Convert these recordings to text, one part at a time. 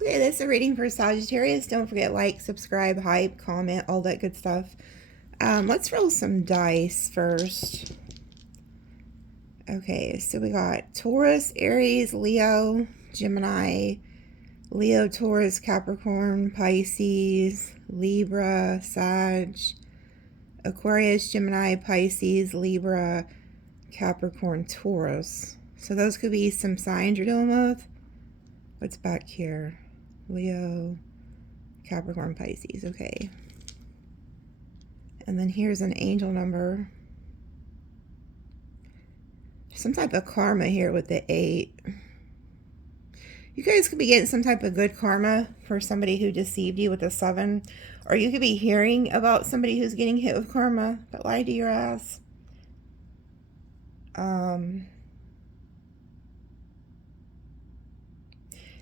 Okay, that's a reading for Sagittarius. Don't forget, like, subscribe, hype, comment, all that good stuff. Let's roll some dice first. Okay, so we got Taurus, Aries, Leo, Gemini, Leo, Taurus, Capricorn, Pisces, Libra, Sag, Aquarius, Gemini, Pisces, Libra, Capricorn, Taurus. So those could be some signs you're dealing with. What's back here? Leo, Capricorn, Pisces. Okay. And then here's an angel number. Some type of karma here with the 8. You guys could be getting some type of good karma for somebody who deceived you with the 7. Or you could be hearing about somebody who's getting hit with karma that lied to your ass.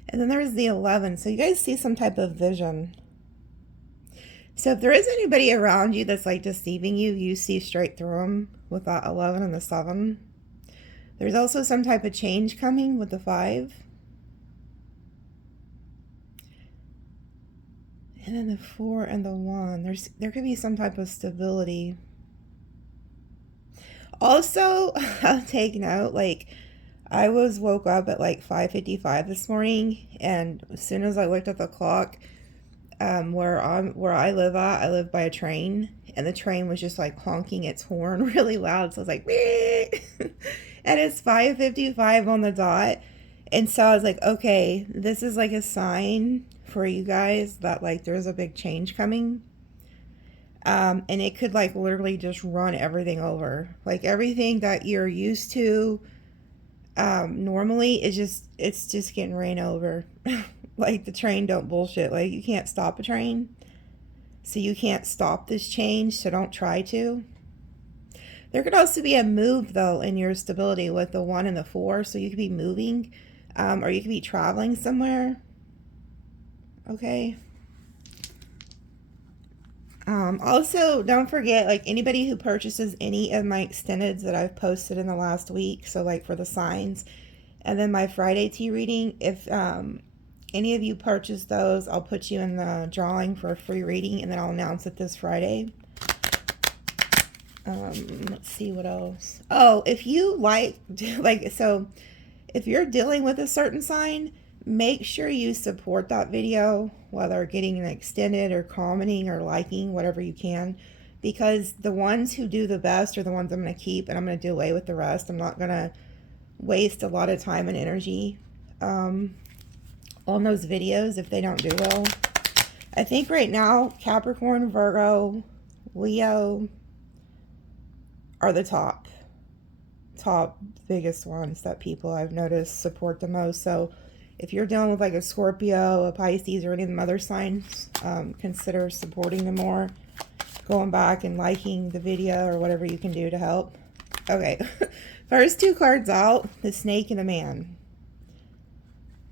And then there's the 11. So you guys see some type of vision. So if there is anybody around you that's like deceiving you, you see straight through them with that 11 and the 7. There's also some type of change coming with the 5. And then the 4 and the 1. There could be some type of stability. Also, I'll take note, like, I woke up at like 5:55 this morning, and as soon as I looked at the clock, where I live at, I live by a train, and the train was just like honking its horn really loud. So I was like, and it's 5:55 on the dot. And so I was like, okay, this is like a sign for you guys that like there's a big change coming. And it could like literally just run everything over. Like everything that you're used to normally it's just getting ran over. Like the train don't bullshit. Like you can't stop a train. So you can't stop this change, so don't try to. There could also be a move though in your stability with the 1 and the 4. So you could be moving, or you could be traveling somewhere. Okay. Also, don't forget, like anybody who purchases any of my extendeds that I've posted in the last week, so like for the signs, and then my Friday tea reading, if any of you purchase those, I'll put you in the drawing for a free reading, and then I'll announce it this Friday. Let's see what else. Oh, if you so if you're dealing with a certain sign, make sure you support that video, whether getting an extended or commenting or liking, whatever you can, because the ones who do the best are the ones I'm going to keep, and I'm going to do away with the rest. I'm not going to waste a lot of time and energy on those videos if they don't do well. I think right now Capricorn, Virgo, Leo are the top biggest ones that people I've noticed support the most. So if you're dealing with like a Scorpio, a Pisces, or any of the other signs, consider supporting them more, going back and liking the video or whatever you can do to help. Okay, first 2 cards out, the snake and the man.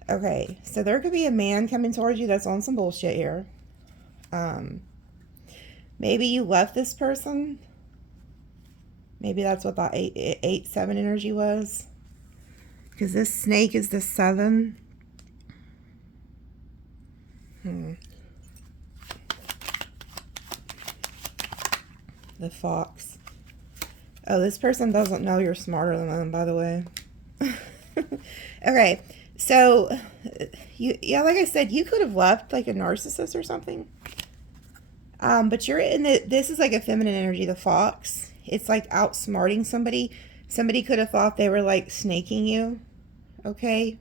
Okay, so there could be a man coming towards you that's on some bullshit here. Maybe you left this person. Maybe that's what that 8-7 energy was. Because this snake is the 7. The fox. Oh, this person doesn't know you're smarter than them, by the way. Okay, so like I said, you could have left like a narcissist or something. But you're in this is like a feminine energy, the fox. It's like outsmarting somebody. Somebody could have thought they were like snaking you. Okay.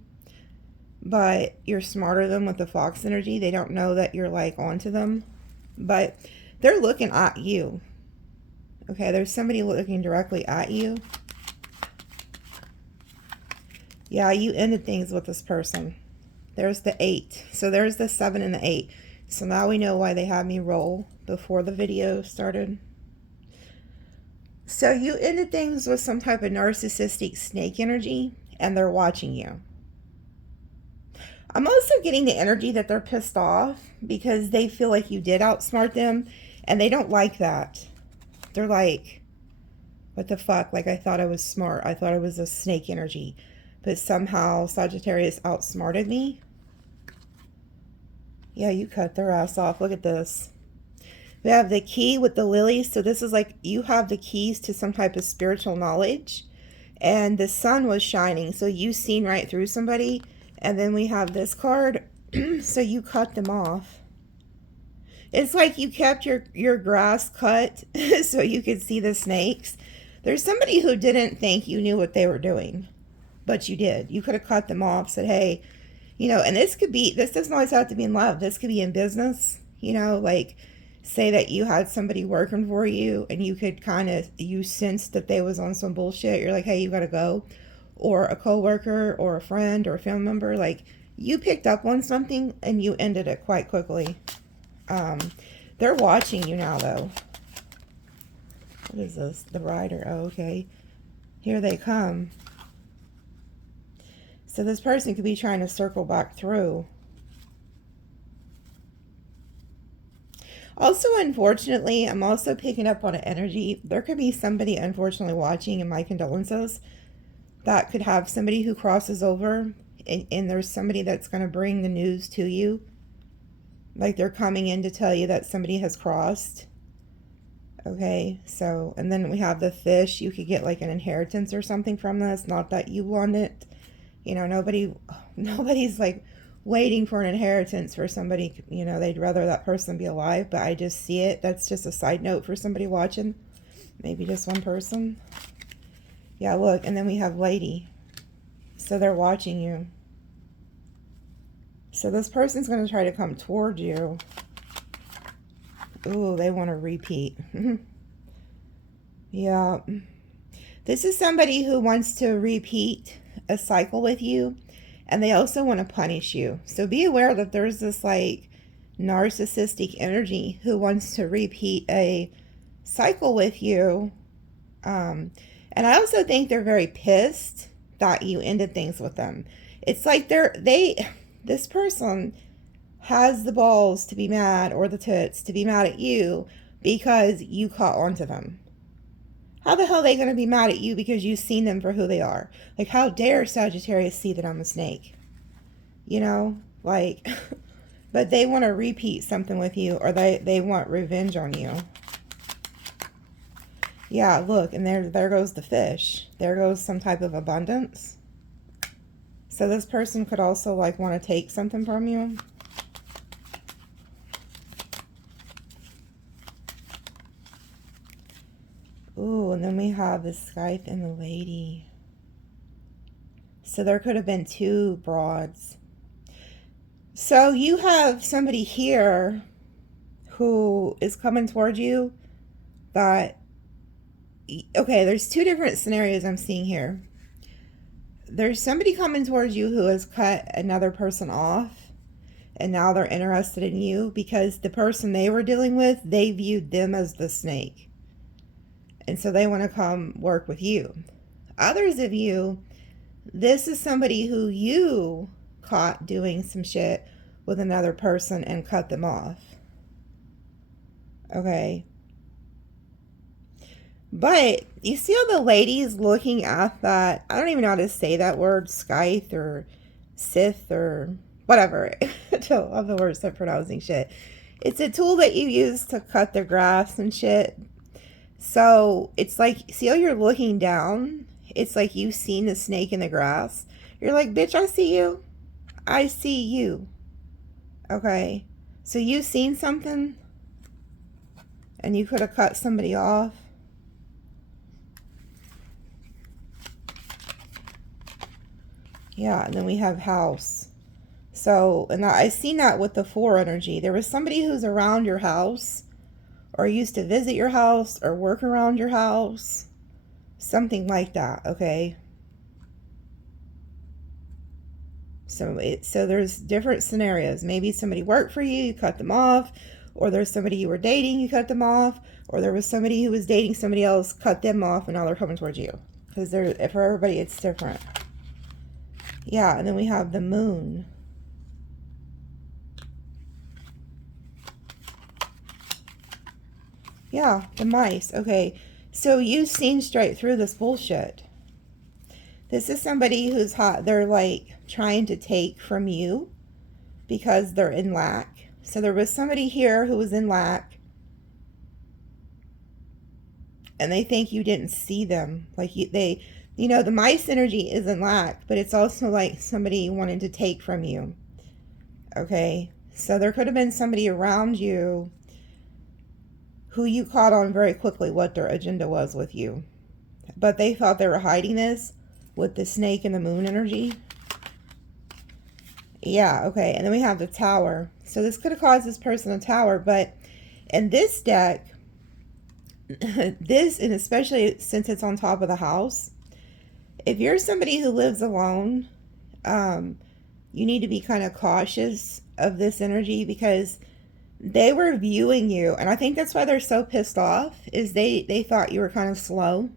But you're smarter than with the fox energy. They don't know that you're like onto them. But they're looking at you. Okay, there's somebody looking directly at you. Yeah, you ended things with this person. There's the 8. So there's the 7 and the 8. So now we know why they had me roll before the video started. So you ended things with some type of narcissistic snake energy, and they're watching you. I'm also getting the energy that they're pissed off because they feel like you did outsmart them, and they don't like that. They're like, what the fuck? Like, I thought I was smart. I thought it was a snake energy. But somehow Sagittarius outsmarted me. Yeah, you cut their ass off. Look at this. We have the key with the lilies. So this is like you have the keys to some type of spiritual knowledge. And the sun was shining. So you seen right through somebody. And then we have this card. So you cut them off. It's like you kept your grass cut so you could see the snakes. There's somebody who didn't think you knew what they were doing. But you did. You could have cut them off, said, hey, you know, and this doesn't always have to be in love. This could be in business, you know, like say that you had somebody working for you and you could you sensed that they was on some bullshit. You're like, hey, you got to go. Or a coworker or a friend or a family member, like you picked up on something and you ended it quite quickly. They're watching you now though. What is this? The rider. Oh, okay. Here they come. So this person could be trying to circle back through. Also, unfortunately, I'm also picking up on an energy. There could be somebody, unfortunately, watching, and my condolences, that could have somebody who crosses over, and there's somebody that's going to bring the news to you. Like they're coming in to tell you that somebody has crossed. Okay, so, and then we have the fish. You could get like an inheritance or something from this. Not that you want it. You know, nobody's like waiting for an inheritance for somebody, you know, they'd rather that person be alive, but I just see it. That's just a side note for somebody watching. Maybe just one person. Yeah, look, and then we have lady. So they're watching you. So this person's going to try to come toward you. Ooh, they want to repeat. Yeah. This is somebody who wants to repeat a cycle with you, and they also want to punish you. So be aware that there's this like narcissistic energy who wants to repeat a cycle with you. And I also think they're very pissed that you ended things with them. It's like this person has the balls to be mad, or the tits to be mad at you because you caught on to them. How the hell are they going to be mad at you because you've seen them for who they are? Like, how dare Sagittarius see that I'm a snake? You know, like, but they want to repeat something with you, or they want revenge on you. Yeah, look, and there goes the fish. There goes some type of abundance. So this person could also like want to take something from you. Ooh, and then we have the Scythe and the lady. So there could have been two broads. So you have somebody here who is coming toward you that, okay, there's two different scenarios I'm seeing here. There's somebody coming towards you who has cut another person off, and now they're interested in you because the person they were dealing with, they viewed them as the snake. And so they want to come work with you. Others of you, this is somebody who you caught doing some shit with another person and cut them off. Okay. But you see how the lady's looking at that, I don't even know how to say that word, scythe or scythe or whatever. I don't love the words of pronouncing shit. It's a tool that you use to cut the grass and shit. So it's like, see how you're looking down? It's like you've seen the snake in the grass. You're like, bitch, I see you. I see you. Okay. So you've seen something and you could have cut somebody off. Yeah, and then we have house. So, and I seen that with the 4 energy. There was somebody who's around your house, or used to visit your house, or work around your house. Something like that, okay? So there's different scenarios. Maybe somebody worked for you, you cut them off. Or there's somebody you were dating, you cut them off. Or there was somebody who was dating somebody else, cut them off, and now they're coming towards you. Because for everybody, it's different. Yeah, and then we have the moon. Yeah, the mice. Okay, so you've seen straight through this bullshit. This is somebody who's hot. They're like trying to take from you. because they're in lack. So there was somebody here who was in lack, and they think you didn't see them. Like the mice energy is in lack, but it's also like somebody wanted to take from you. Okay, so there could have been somebody around you who you caught on very quickly what their agenda was with you. But they thought they were hiding this with the snake and the moon energy. Yeah, okay. And then we have the tower. So this could have caused this person a tower, but in this deck, this, and especially since it's on top of the house, if you're somebody who lives alone, you need to be kind of cautious of this energy, because they were viewing you, and I think that's why they're so pissed off, is they thought you were kind of slow.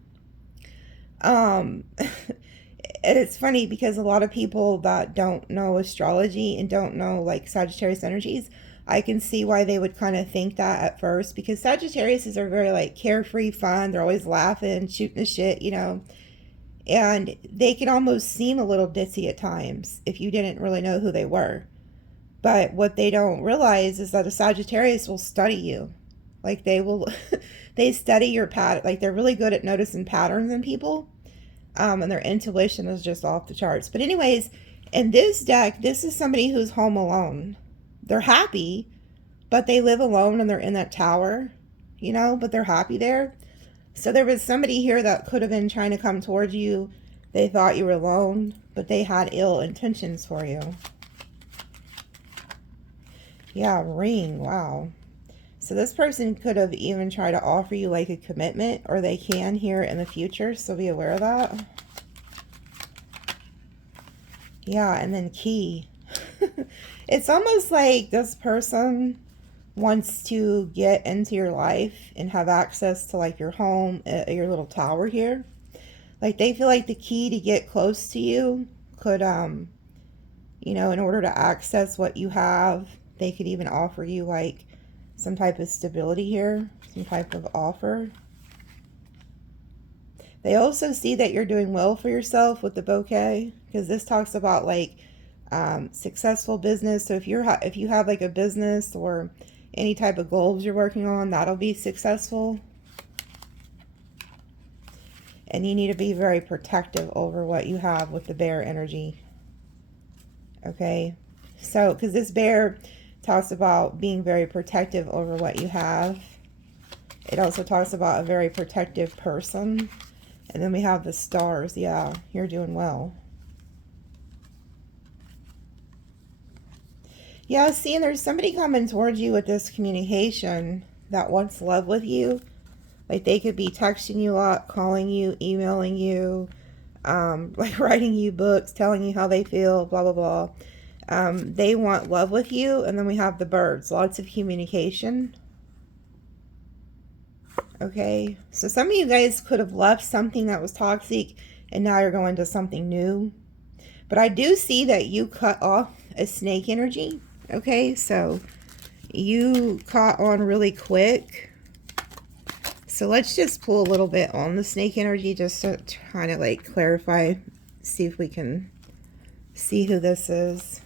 And it's funny because a lot of people that don't know astrology and don't know like Sagittarius energies, I can see why they would kind of think that at first, because Sagittarius are very like carefree, fun. They're always laughing, shooting the shit, and they can almost seem a little ditzy at times if you didn't really know who they were. But what they don't realize is that a Sagittarius will study you. Like they will, they study your pattern. Like they're really good at noticing patterns in people. And their intuition is just off the charts. But anyways, in this deck, this is somebody who's home alone. They're happy, but they live alone and they're in that tower, but they're happy there. So there was somebody here that could have been trying to come towards you. They thought you were alone, but they had ill intentions for you. Yeah, ring. Wow. So this person could have even tried to offer you like a commitment, or they can here in the future, so be aware of that. Yeah, and then key. It's almost like this person wants to get into your life and have access to like your home, your little tower here. Like they feel like the key to get close to you could, in order to access what you have, they could even offer you like some type of stability here, some type of offer. They also see that you're doing well for yourself with the bouquet, because this talks about like successful business. So if you have like a business or any type of goals you're working on, that'll be successful. And you need to be very protective over what you have with the bear energy. Okay, so because this bear talks about being very protective over what you have. It also talks about a very protective person. And then we have the stars. Yeah, you're doing well. Yeah, see, and there's somebody coming towards you with this communication that wants love with you. Like they could be texting you a lot, calling you, emailing you, like writing you books, telling you how they feel, blah, blah, blah. They want love with you. And then we have the birds, lots of communication. Okay, so some of you guys could have left something that was toxic and now you're going to something new. But I do see that you cut off a snake energy. Okay, so you caught on really quick. So let's just pull a little bit on the snake energy just to kind of like clarify, see if we can see who this is.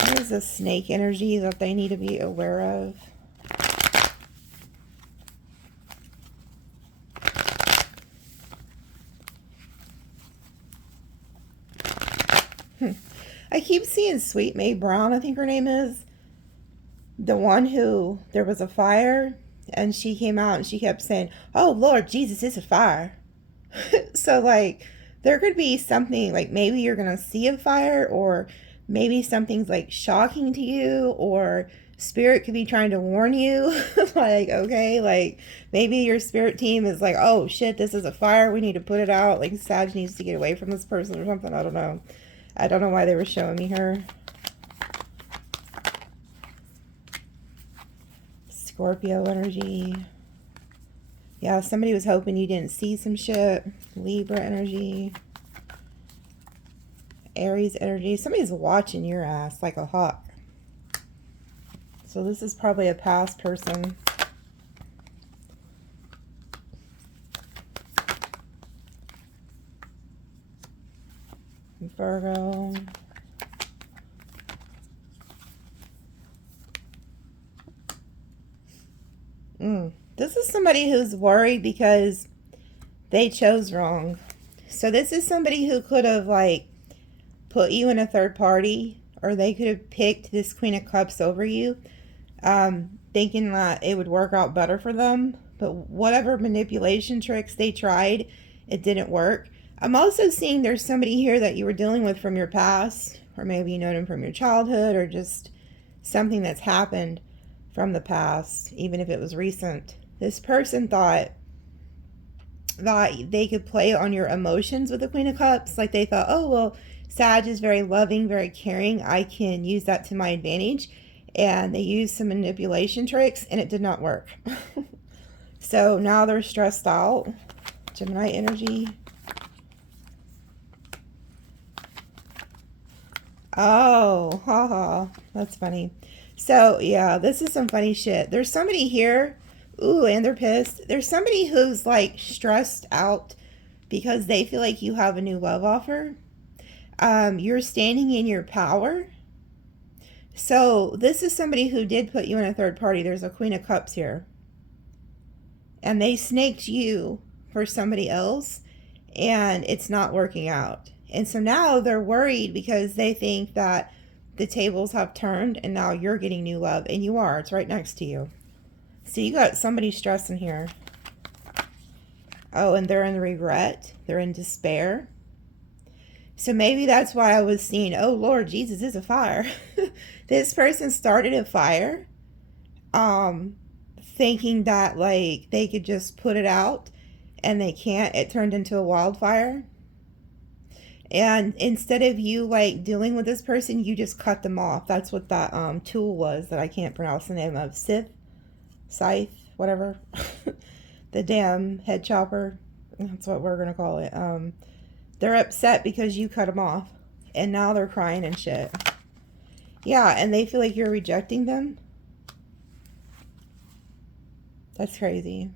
What is the snake energy that they need to be aware of? I keep seeing Sweet May Brown, I think her name is. The one who, there was a fire, and she came out and she kept saying, "Oh, Lord Jesus, it's a fire." So, like, there could be something, like, maybe you're going to see a fire, or maybe something's, like, shocking to you, or spirit could be trying to warn you. Like, okay, like, maybe your spirit team is like, "Oh, shit, this is a fire. We need to put it out. Like, Sag needs to get away from this person," or something. I don't know. I don't know why they were showing me her. Scorpio energy. Yeah, somebody was hoping you didn't see some shit. Libra energy. Aries energy. Somebody's watching your ass like a hawk. So this is probably a past person. Virgo. This is somebody who's worried because they chose wrong. So this is somebody who could have, like, put you in a third party, or they could have picked this Queen of Cups over you, thinking that it would work out better for them. But whatever manipulation tricks they tried, it didn't work. I'm also seeing there's somebody here that you were dealing with from your past, or maybe you know them from your childhood, or just something that's happened from the past, even if it was recent. This person thought that they could play on your emotions with the Queen of Cups. Like, they thought, oh, well, Sag is very loving, very caring. I can use that to my advantage. And they used some manipulation tricks, and it did not work. So now they're stressed out. Gemini energy. Oh, haha. That's funny. So, yeah, this is some funny shit. There's somebody here. Ooh, and they're pissed. There's somebody who's, like, stressed out because they feel like you have a new love offer. You're standing in your power. So this is somebody who did put you in a third party. There's a Queen of Cups here. And they snaked you for somebody else, and it's not working out. And so now they're worried because they think that the tables have turned and now you're getting new love. And you are. It's right next to you. So you got somebody stressing here. Oh, and they're in regret. They're in despair. So maybe that's why I was seeing, oh, Lord Jesus, is a fire. This person started a fire, thinking that, like, they could just put it out, and they can't. It turned into a wildfire. And instead of you, like, dealing with this person, you just cut them off. That's what that tool was that I can't pronounce the name of. Scythe, whatever. The damn head chopper. That's what we're going to call it. They're upset because you cut them off. And now they're crying and shit. Yeah, and they feel like you're rejecting them. That's crazy.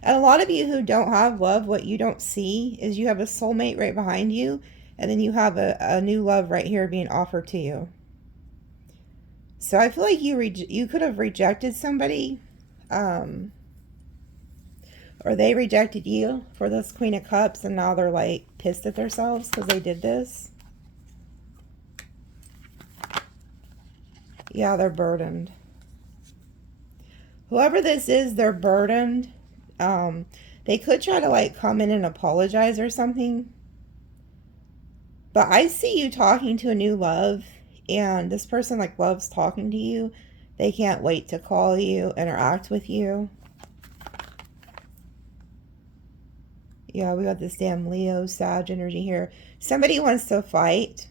And a lot of you who don't have love, what you don't see is you have a soulmate right behind you. And then you have a new love right here being offered to you. So I feel like you could have rejected somebody. Or they rejected you for this Queen of Cups, and now they're, like, pissed at themselves because they did this. Yeah, they're burdened. Whoever this is, they're burdened. They could try to, like, come in and apologize or something. But I see you talking to a new love, and this person, like, loves talking to you. They can't wait to call you, interact with you. Yeah, we got this damn Leo, Sag energy here. Somebody wants to fight.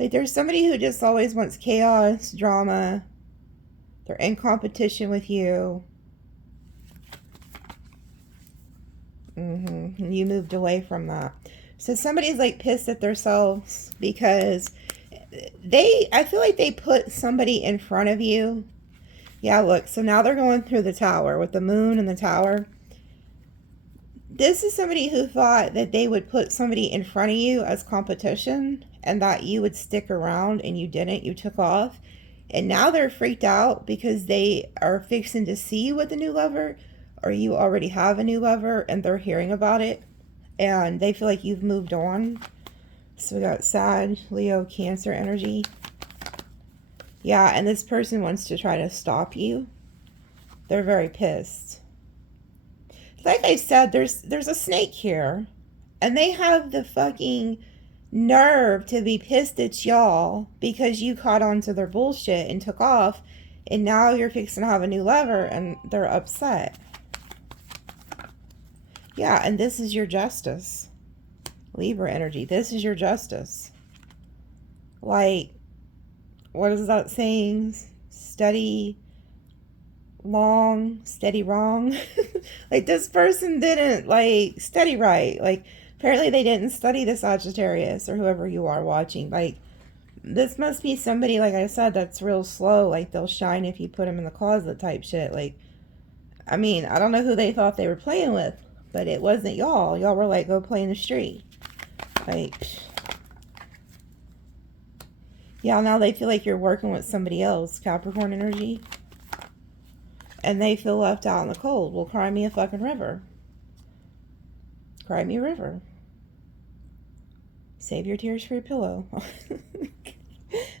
Like, there's somebody who just always wants chaos, drama. They're in competition with you. And you moved away from that. So somebody's, like, pissed at themselves because I feel like they put somebody in front of you. Yeah, look, so now they're going through the tower with the moon and the tower. This is somebody who thought that they would put somebody in front of you as competition and that you would stick around, and you didn't. You took off. And now they're freaked out because they are fixing to see you with a new lover, or you already have a new lover and they're hearing about it and they feel like you've moved on. So we got Sag, Leo, Cancer energy. Yeah, and this person wants to try to stop you. They're very pissed. Like I said, there's a snake here, and they have the fucking nerve to be pissed at y'all because you caught on to their bullshit and took off, and now you're fixing to have a new lover and they're upset. Yeah, and this is your justice. Libra energy, this is your justice. Like, what is that saying? Steady long, steady wrong. Like, this person didn't, like, study right. Like, apparently they didn't study the Sagittarius, or whoever you are watching. Like, this must be somebody, like I said, that's real slow. Like, they'll shine if you put them in the closet type shit. Like, I mean, I don't know who they thought they were playing with, but it wasn't y'all. Y'all were like, go play in the street. Like, yeah, now they feel like you're working with somebody else. Capricorn energy. and they feel left out in the cold. Well, cry me a fucking river. Cry me a river. Save your tears for your pillow.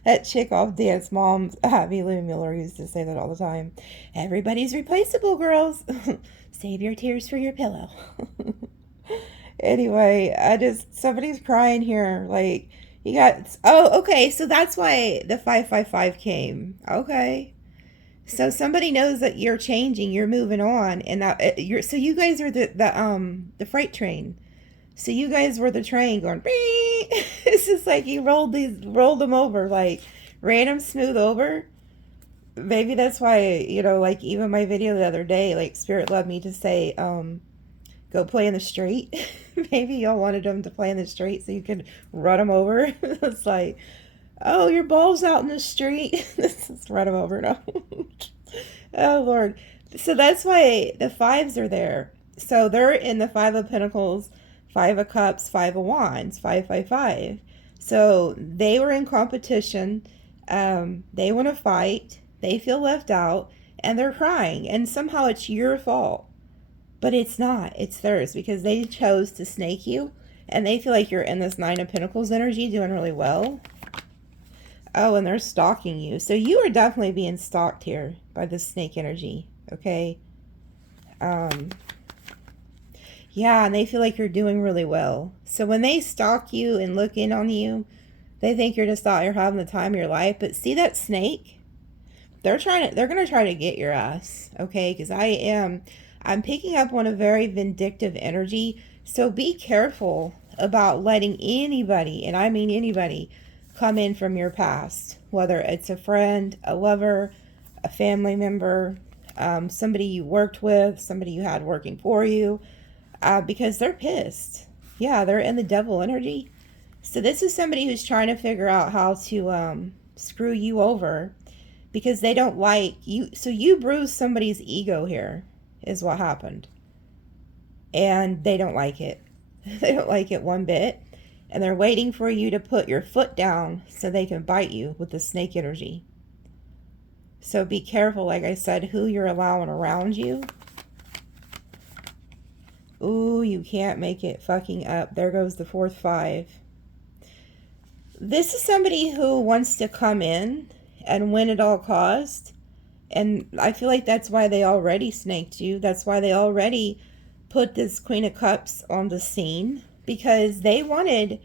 That chick off Dance Moms, Abby Lou Miller, used to say that all the time. Everybody's replaceable, girls. Save your tears for your pillow. Anyway, somebody's crying here. Like, you got, oh, okay, so that's why the 555 came. Okay. So somebody knows that you're changing, you're moving on, and that so you guys are the freight train. So you guys were the train going, beep. It's just like you rolled them over, like ran them smooth over. Maybe that's why, like even my video the other day, like Spirit led me to say, go play in the street. Maybe y'all wanted them to play in the street so you could run them over. It's like, oh, your ball's out in the street. Let's run them over. No. Oh, Lord. So that's why the fives are there. So they're in the Five of Pentacles, Five of Cups, Five of Wands, 555. So they were in competition. They want to fight. They feel left out. And they're crying. And somehow it's your fault. But it's not. It's theirs. Because they chose to snake you. And they feel like you're in this Nine of Pentacles energy doing really well. Oh, and they're stalking you. So you are definitely being stalked here by this snake energy. Okay? Yeah, and they feel like you're doing really well. So when they stalk you and look in on you, they think you're just out here having the time of your life. But see that snake? They're going to try to get your ass. Okay? Because I'm picking up on a very vindictive energy. So be careful about letting anybody, and I mean anybody, come in from your past. Whether it's a friend, a lover, a family member, somebody you worked with, somebody you had working for you. Because they're pissed. Yeah, they're in the devil energy. So this is somebody who's trying to figure out how to screw you over because they don't like you. So you bruised somebody's ego here is what happened. And they don't like it. They don't like it one bit. And they're waiting for you to put your foot down so they can bite you with the snake energy. So be careful, like I said, who you're allowing around you. Ooh, you can't make it fucking up. There goes the fourth five. This is somebody who wants to come in and win at all cost. And I feel like that's why they already snaked you. That's why they already put this Queen of Cups on the scene. Because they wanted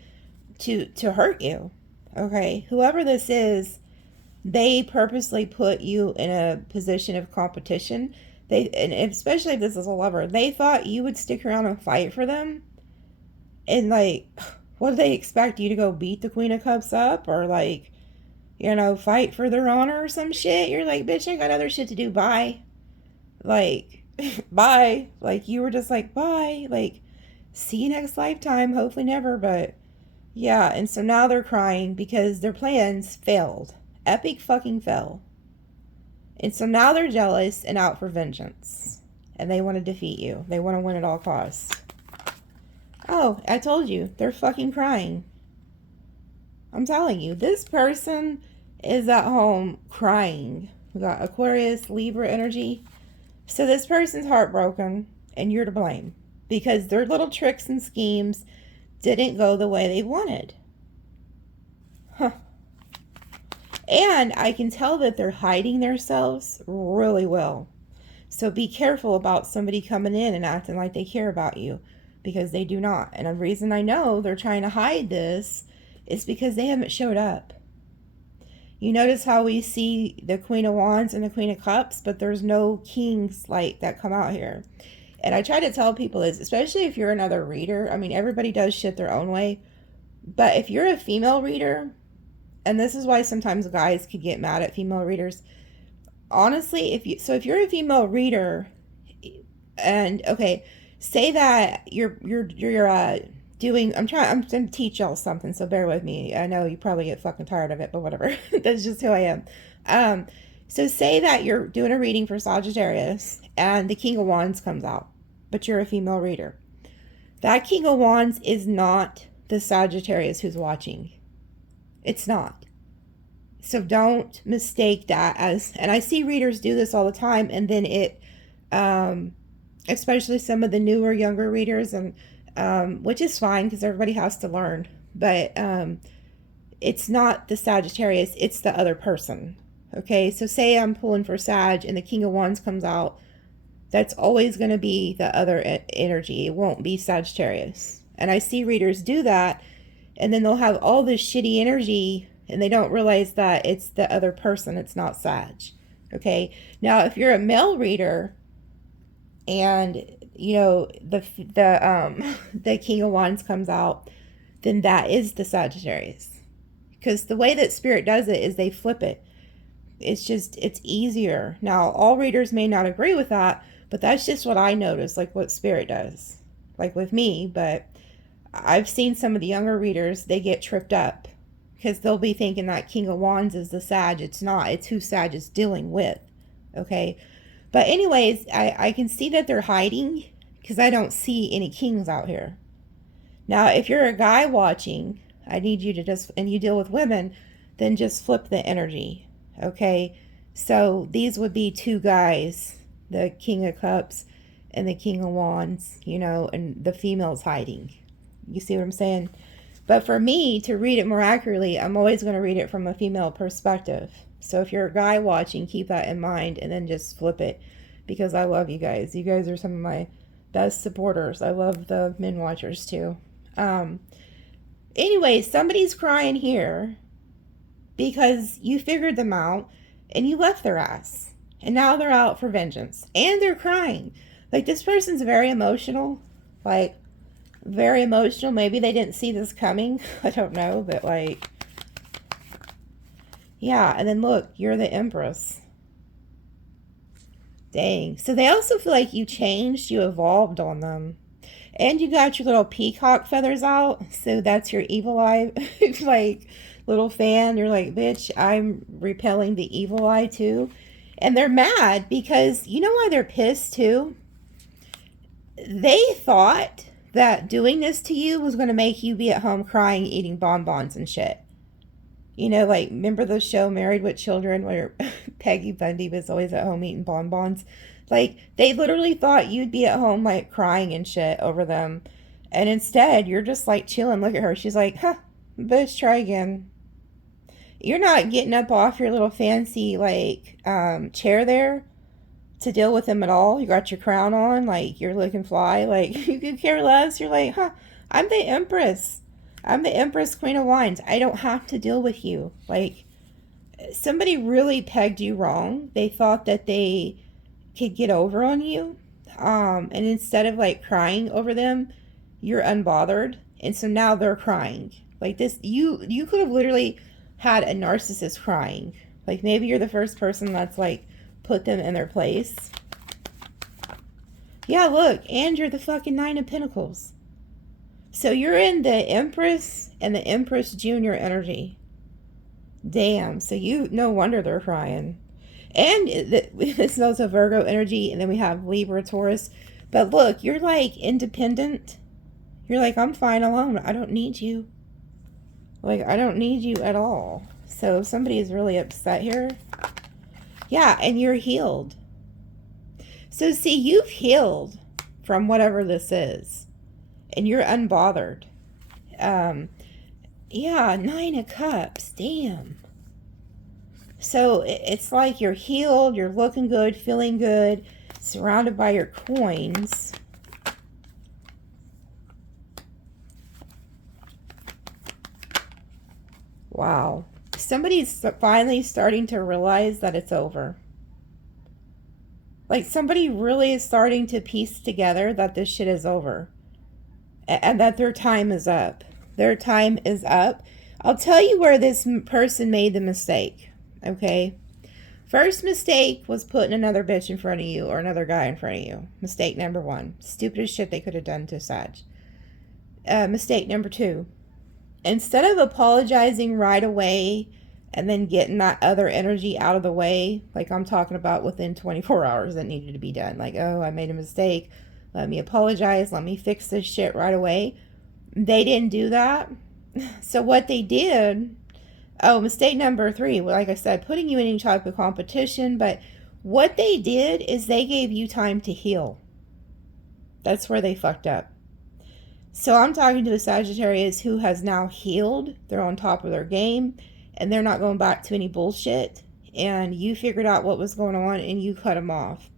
to hurt you. Okay? Whoever this is, they purposely put you in a position of competition. And especially if this is a lover, they thought you would stick around and fight for them. And like, what do they expect you to go beat the Queen of Cups up? Or like, fight for their honor or some shit? You're like, bitch, I got other shit to do. Bye. Like, bye. Like, you were just like, bye. Like, see you next lifetime. Hopefully never. But yeah. And so now they're crying because their plans failed. Epic fucking fail. And so now they're jealous and out for vengeance. And they want to defeat you. They want to win at all costs. Oh, I told you. They're fucking crying. I'm telling you. This person is at home crying. We got Aquarius, Libra energy. So this person's heartbroken. And you're to blame. Because their little tricks and schemes didn't go the way they wanted. Huh. And I can tell that they're hiding themselves really well. So be careful about somebody coming in and acting like they care about you. Because they do not. And the reason I know they're trying to hide this is because they haven't showed up. You notice how we see the Queen of Wands and the Queen of Cups, but there's no kings like that come out here. And I try to tell people this, especially if you're another reader. I mean, everybody does shit their own way. But if you're a female reader, and this is why sometimes guys could get mad at female readers. Honestly, if you're a female reader, and okay, say that you're doing. I'm going to teach y'all something, so bear with me. I know you probably get fucking tired of it, but whatever. That's just who I am. So say that you're doing a reading for Sagittarius, and the King of Wands comes out, but you're a female reader. That King of Wands is not the Sagittarius who's watching. It's not. So don't mistake that as, and I see readers do this all the time, and then it, especially some of the newer, younger readers, and which is fine because everybody has to learn, but it's not the Sagittarius, it's the other person. Okay, so say I'm pulling for Sag and the King of Wands comes out, that's always going to be the other energy. It won't be Sagittarius. And I see readers do that, and then they'll have all this shitty energy, and they don't realize that it's the other person. It's not Sag. Okay. Now, if you're a male reader, and you know the King of Wands comes out, then that is the Sagittarius. Because the way that Spirit does it is they flip it. It's easier. Now, all readers may not agree with that, but that's just what I notice, like what Spirit does, like with me. But I've seen some of the younger readers, they get tripped up because they'll be thinking that King of Wands is the Sag. It's not. It's who Sag is dealing with. Okay. But anyways, I can see that they're hiding because I don't see any kings out here. Now, if you're a guy watching, I need you to just, and you deal with women, then just flip the energy. Okay. So these would be two guys, the King of Cups and the King of Wands, you know, and the female's hiding. You see what I'm saying? But for me to read it more accurately, I'm always going to read it from a female perspective. So if you're a guy watching, keep that in mind and then just flip it, because I love you guys. You guys are some of my best supporters. I love the men watchers too. Anyway, somebody's crying here because you figured them out and you left their ass. And now they're out for vengeance. And they're crying. Like, this person's very emotional. Like, very emotional. Maybe they didn't see this coming. I don't know. But, like, yeah. And then, look, you're the Empress. Dang. So they also feel like you changed. You evolved on them. And you got your little peacock feathers out. So that's your evil eye. Like, little fan. You're like, bitch, I'm repelling the evil eye too. And they're mad because, you know why they're pissed too? They thought that doing this to you was going to make you be at home crying, eating bonbons and shit. You know, like, remember the show Married with Children where Peggy Bundy was always at home eating bonbons? Like, they literally thought you'd be at home, like, crying and shit over them. And instead, you're just, like, chilling. Look at her. She's like, huh, bitch, try again. You're not getting up off your little fancy, like, chair there to deal with them at all. You got your crown on, like, you're looking fly. Like, you could care less. You're like, huh, I'm the Empress. I'm the Empress, Queen of Wands. I don't have to deal with you. Like, somebody really pegged you wrong. They thought that they could get over on you. And instead of, like, crying over them, you're unbothered. And so now they're crying. Like, this, you could have literally had a narcissist crying. Like, maybe you're the first person that's, like, put them in their place. Yeah, look, and you're the fucking Nine of Pentacles. So you're in the Empress and the Empress Junior energy. Damn, so no wonder they're crying. And this is also Virgo energy, and then we have Libra, Taurus. But look, you're, like, independent. You're like, I'm fine alone. I don't need you. Like, I don't need you at all. So somebody is really upset here. Yeah, and you're healed. So see, you've healed from whatever this is. And you're unbothered. Yeah, Nine of Cups. Damn. So it's like you're healed. You're looking good, feeling good, surrounded by your coins. Wow. Somebody's finally starting to realize that it's over. Like, somebody really is starting to piece together that this shit is over. And that their time is up. Their time is up. I'll tell you where this person made the mistake. Okay? First mistake was putting another bitch in front of you or another guy in front of you. Mistake number one. Stupidest shit they could have done to Sag. Mistake number two. Instead of apologizing right away and then getting that other energy out of the way, like I'm talking about within 24 hours that needed to be done. Like, oh, I made a mistake. Let me apologize. Let me fix this shit right away. They didn't do that. So what they did, Oh, mistake number 3, like I said, putting you in any type of competition. But what they did is they gave you time to heal. That's where they fucked up. So I'm talking to a Sagittarius who has now healed. They're on top of their game, and they're not going back to any bullshit. And you figured out what was going on, and you cut them off.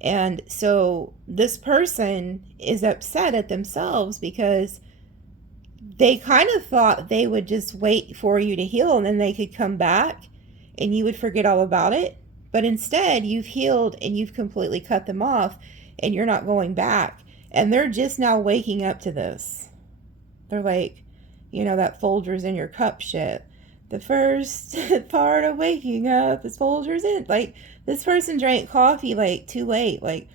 And so this person is upset at themselves because they kind of thought they would just wait for you to heal and then they could come back and you would forget all about it. But instead, you've healed and you've completely cut them off and you're not going back. And they're just now waking up to this. They're like, you know, that Folgers in your cup shit. The first part of waking up is Folgers in. Like, this person drank coffee, like, too late. Like,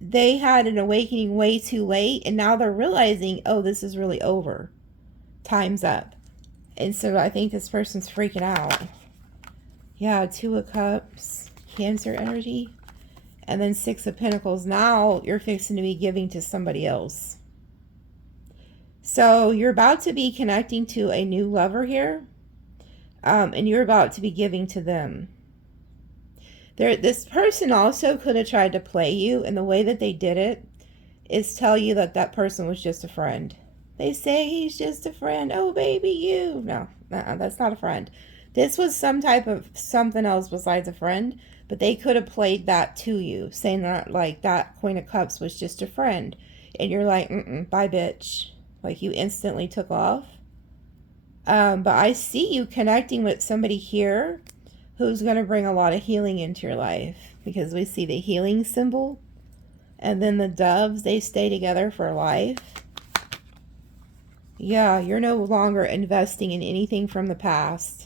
they had an awakening way too late, and now they're realizing, oh, this is really over. Time's up. And so I think this person's freaking out. Yeah, 2 of Cups, Cancer energy. And then 6 of Pentacles. Now you're fixing to be giving to somebody else. So you're about to be connecting to a new lover here. And you're about to be giving to them. This person also could have tried to play you. And the way that they did it is tell you that that person was just a friend. They say he's just a friend. Oh, baby, you. No, that's not a friend. This was some type of something else besides a friend. But they could have played that to you, saying that, like, that Queen of Cups was just a friend. And you're like, bye, bitch. Like, you instantly took off. But I see you connecting with somebody here who's going to bring a lot of healing into your life. Because we see the healing symbol. And then the doves, they stay together for life. Yeah, you're no longer investing in anything from the past.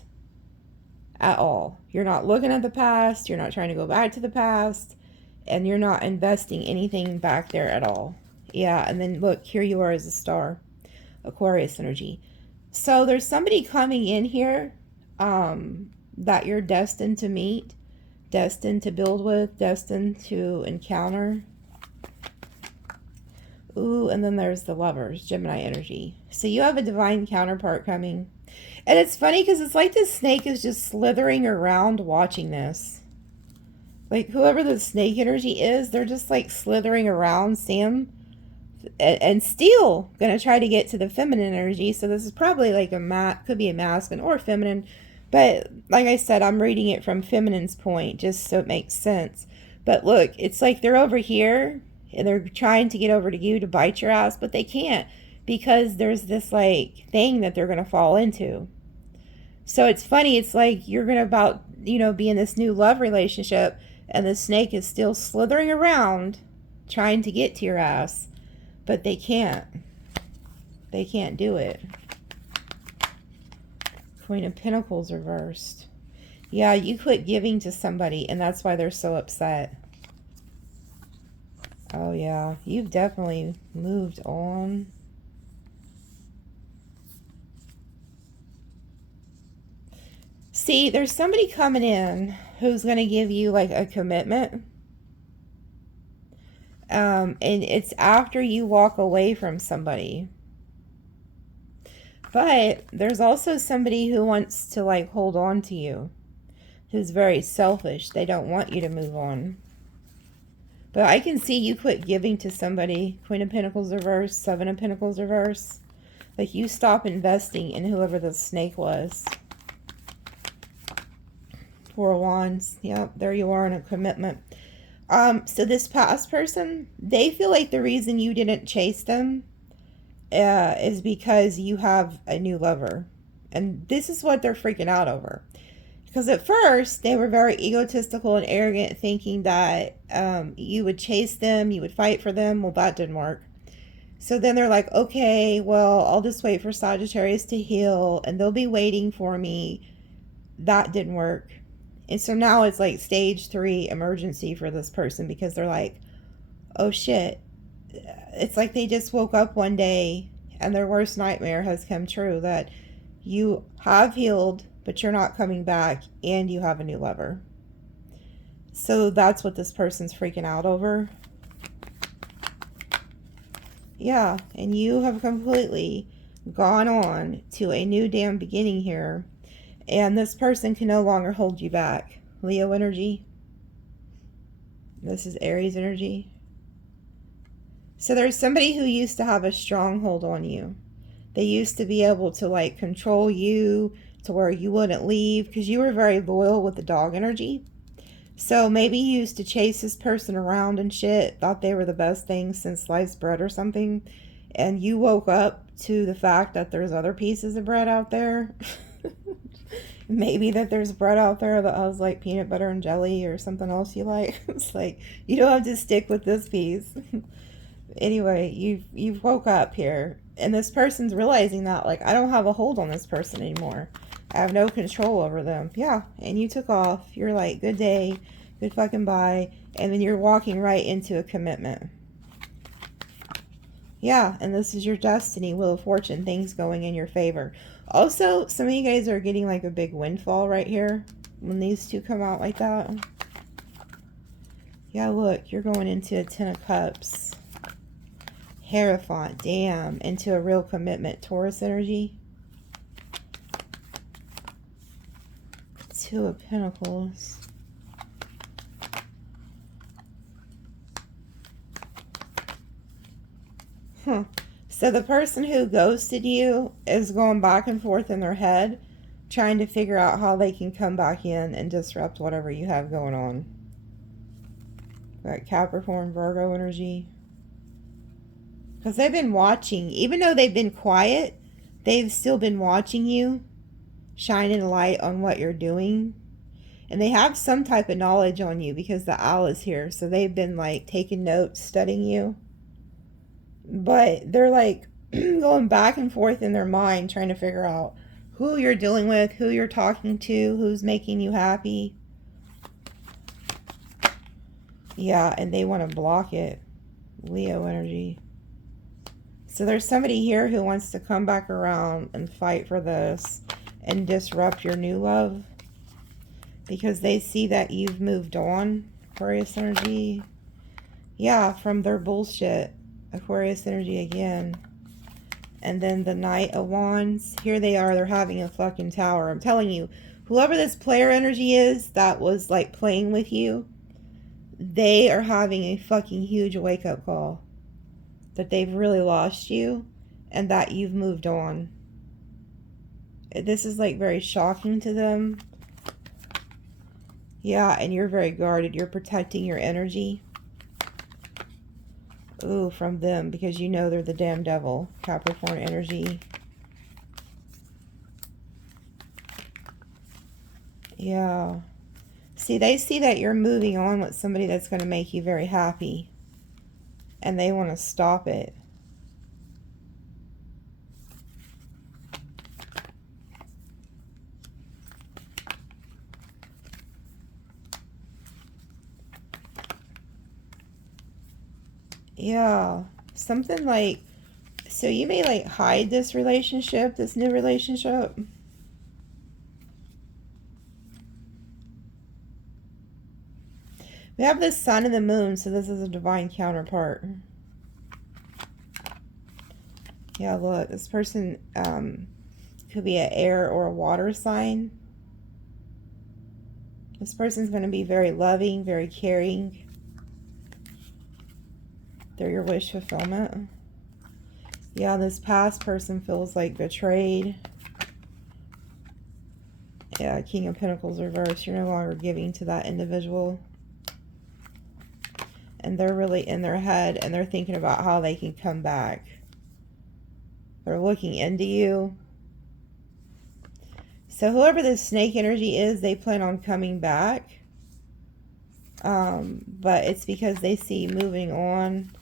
At all. You're not looking at the past. You're not trying to go back to the past. And you're not investing anything back there at all. Yeah, and then look, here you are as a star. Aquarius energy. So there's somebody coming in here that you're destined to meet, destined to build with, destined to encounter. Ooh, and then there's the Lovers, Gemini energy. So you have a divine counterpart coming. And it's funny because it's like this snake is just slithering around watching this. Like, whoever the snake energy is, they're just like slithering around Sam. And still going to try to get to the feminine energy. So this is probably like could be a masculine or feminine. But like I said, I'm reading it from feminine's point just so it makes sense. But look, it's like they're over here and they're trying to get over to you to bite your ass, but they can't. Because there's this, like, thing that they're going to fall into. So it's funny. It's like you're going to be in this new love relationship. And the snake is still slithering around trying to get to your ass. But they can't. They can't do it. Queen of Pentacles reversed. Yeah, you quit giving to somebody. And that's why they're so upset. Oh, yeah. You've definitely moved on. See, there's somebody coming in who's going to give you, like, a commitment. And it's after you walk away from somebody. But there's also somebody who wants to, like, hold on to you. Who's very selfish. They don't want you to move on. But I can see you quit giving to somebody. Queen of Pentacles reverse. 7 of Pentacles reverse. Like, you stop investing in whoever the snake was. 4 of Wands. Yep, there you are in a commitment. So this past person, they feel like the reason you didn't chase them is because you have a new lover. And this is what they're freaking out over. Because at first, they were very egotistical and arrogant, thinking that you would chase them, you would fight for them. Well, that didn't work. So then they're like, okay, well, I'll just wait for Sagittarius to heal, and they'll be waiting for me. That didn't work. And so now it's like stage 3 emergency for this person because they're like, oh shit. It's like they just woke up one day and their worst nightmare has come true, that you have healed, but you're not coming back and you have a new lover. So that's what this person's freaking out over. Yeah, and you have completely gone on to a new damn beginning here. And this person can no longer hold you back. Leo energy. This is Aries energy. So there's somebody who used to have a stronghold on you. They used to be able to like control you to where you wouldn't leave because you were very loyal with the dog energy. So maybe you used to chase this person around and shit, thought they were the best thing since sliced bread or something, and you woke up to the fact that there's other pieces of bread out there. Maybe that there's bread out there that has like peanut butter and jelly or something else you like. It's like, you don't have to stick with this piece. Anyway, you've woke up here, and this person's realizing that, like, I don't have a hold on this person anymore. I have no control over them. Yeah, and you took off. You're like, good day, good fucking bye, and then you're walking right into a commitment. Yeah, and this is your destiny, Wheel of Fortune, things going in your favor. Also, some of you guys are getting like a big windfall right here when these two come out like that. Yeah, look, you're going into a 10 of Cups. Hierophant, damn, into a real commitment. Taurus energy. 2 of Pentacles. So the person who ghosted you is going back and forth in their head, trying to figure out how they can come back in and disrupt whatever you have going on. Got Capricorn, Virgo energy. Because they've been watching, even though they've been quiet, they've still been watching you, shining a light on what you're doing. And they have some type of knowledge on you because the owl is here. So they've been like taking notes, studying you. But they're like going back and forth in their mind, trying to figure out who you're dealing with, who you're talking to, who's making you happy. Yeah, and they want to block it. Leo energy. So there's somebody here who wants to come back around and fight for this and disrupt your new love because they see that you've moved on. Aquarius energy. Yeah, from their bullshit. Aquarius energy again. And then the Knight of Wands. Here they are. They're having a fucking tower. I'm telling you, whoever this player energy is that was like playing with you, they are having a fucking huge wake-up call. That they've really lost you and that you've moved on. This is like very shocking to them. Yeah, and you're very guarded. You're protecting your energy. Ooh, from them, because you know they're the damn devil. Capricorn energy. Yeah. See, they see that you're moving on with somebody that's going to make you very happy. And they want to stop it. Yeah, something like, so you may like hide this relationship, this new relationship. We have the sun and the moon, so this is a divine counterpart. Yeah, look, this person could be an air or a water sign. This person's going to be very loving, very caring. They're your wish fulfillment. Yeah, this past person feels like betrayed. Yeah, King of Pentacles reversed. You're no longer giving to that individual. And they're really in their head and they're thinking about how they can come back. They're looking into you. So whoever this snake energy is, they plan on coming back. But it's because they see you moving on.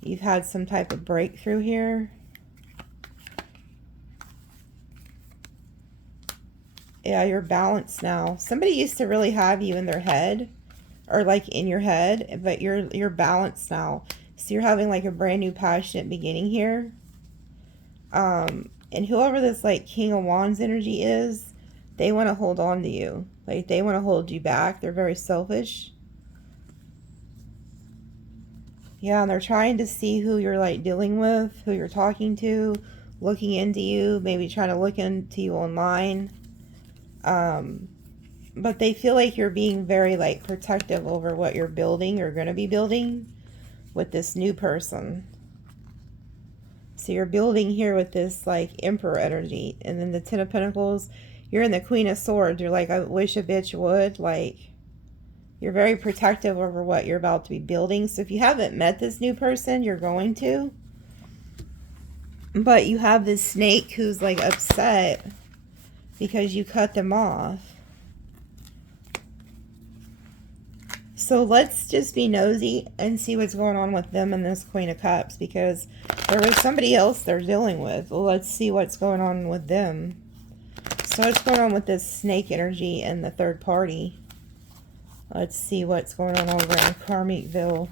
You've had some type of breakthrough here. Yeah, you're balanced now. Somebody used to really have you in their head, or like in your head, but you're balanced now. So you're having like a brand new passionate beginning here. And whoever this like King of Wands energy is, they want to hold on to you. Like they want to hold you back. They're very selfish. Yeah, and they're trying to see who you're like dealing with, who you're talking to, looking into you, maybe trying to look into you online. But they feel like you're being very like protective over what you're building or going to be building with this new person. So you're building here with this like Emperor energy. And then the Ten of Pentacles, you're in the Queen of Swords. You're like, I wish a bitch would. Like, you're very protective over what you're about to be building. So if you haven't met this new person, you're going to. But you have this snake who's like upset because you cut them off. So let's just be nosy and see what's going on with them and this Queen of Cups, because there was somebody else they're dealing with. Well, let's see what's going on with them. So what's going on with this snake energy and the third party? Let's see what's going on over in Karmicville,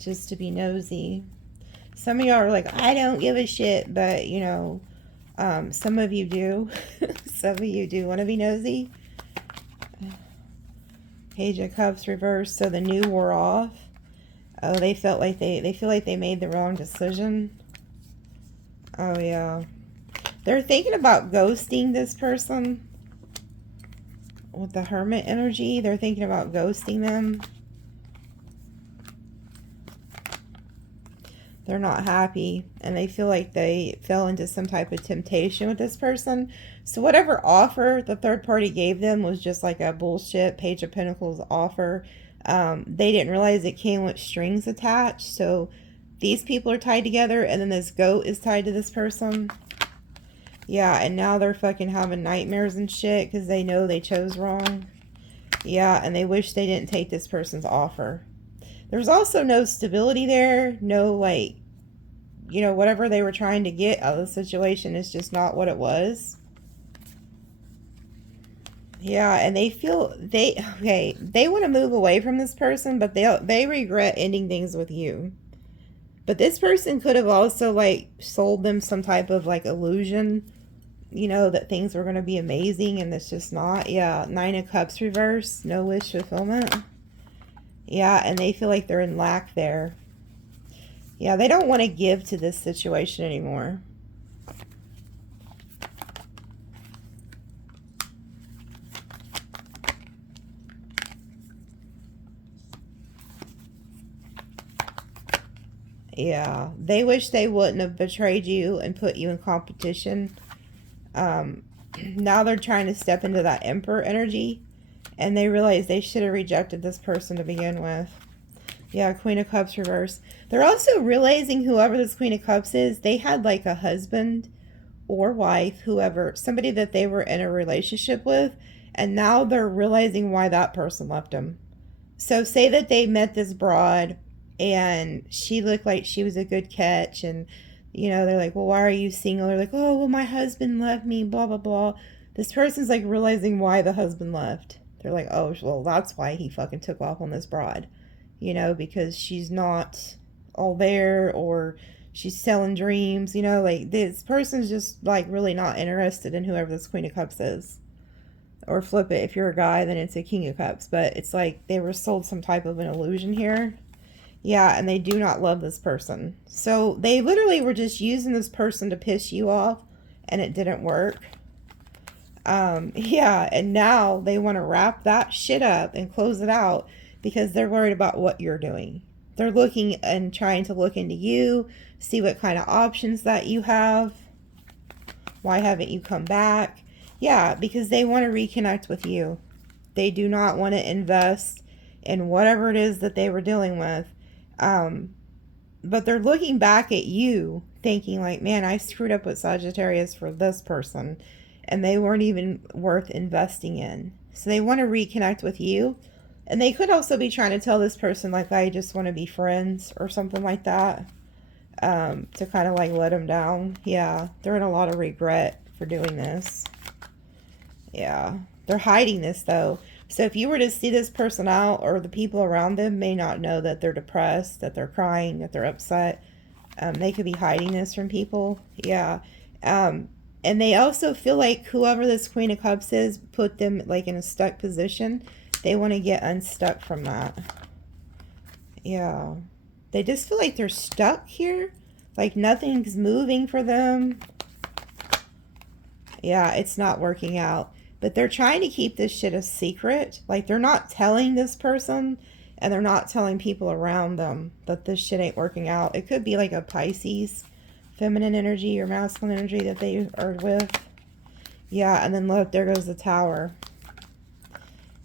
just to be nosy. Some of y'all are like, I don't give a shit, but, you know, some of you do. Some of you do want to be nosy. Page of Cups reversed, so the new wore off. Oh, they felt like they feel like they made the wrong decision. Oh, yeah. They're thinking about ghosting this person. With the Hermit energy, they're thinking about ghosting them. They're not happy, and they feel like they fell into some type of temptation with this person. So whatever offer the third party gave them was just like a bullshit Page of Pentacles offer. They didn't realize it came with strings attached. So these people are tied together, and then this goat is tied to this person. Yeah, and now they're fucking having nightmares and shit because they know they chose wrong. Yeah, and they wish they didn't take this person's offer. There's also no stability there. No, like, you know, whatever they were trying to get out of the situation is just not what it was. Yeah, and they feel they want to move away from this person, but they regret ending things with you. But this person could have also like sold them some type of like illusion, you know, that things were going to be amazing, and it's just not. Yeah, Nine of Cups reverse, no wish fulfillment. Yeah, and they feel like they're in lack there. Yeah, they don't want to give to this situation anymore. Yeah, they wish they wouldn't have betrayed you and put you in competition. Now they're trying to step into that Emperor energy, and they realize they should have rejected this person to begin with. Yeah, Queen of Cups reverse. They're also realizing whoever this Queen of Cups is, they had like a husband or wife, whoever, somebody that they were in a relationship with, and now they're realizing why that person left them. So say that they met this broad and she looked like she was a good catch, and you know, they're like, well, why are you single? They're like, oh, well, my husband left me, blah blah blah. This person's like realizing why the husband left. They're like, oh, well, that's why he fucking took off on this broad, you know, because she's not all there, or she's selling dreams, you know, like this person's just like really not interested in whoever this Queen of Cups is. Or flip it, if you're a guy, then it's a King of Cups. But it's like they were sold some type of an illusion here. Yeah, and they do not love this person. So they literally were just using this person to piss you off, and it didn't work. Yeah, and now they want to wrap that shit up and close it out because they're worried about what you're doing. They're looking and trying to look into you, see what kind of options that you have. Why haven't you come back? Yeah, because they want to reconnect with you. They do not want to invest in whatever it is that they were dealing with. But they're looking back at you thinking like, man, I screwed up with Sagittarius for this person, and they weren't even worth investing in. So they want to reconnect with you. And they could also be trying to tell this person like, I just want to be friends or something like that, to kind of like let them down. Yeah, they're in a lot of regret for doing this. Yeah, they're hiding this though. So if you were to see this person out, or the people around them may not know that they're depressed, that they're crying, that they're upset. They could be hiding this from people. Yeah. And they also feel like whoever this Queen of Cups is put them like in a stuck position. They want to get unstuck from that. Yeah. They just feel like they're stuck here. Like nothing's moving for them. Yeah, it's not working out. But they're trying to keep this shit a secret. Like, they're not telling this person, and they're not telling people around them that this shit ain't working out. It could be like a Pisces, feminine energy or masculine energy that they are with. Yeah, and then look, there goes the Tower.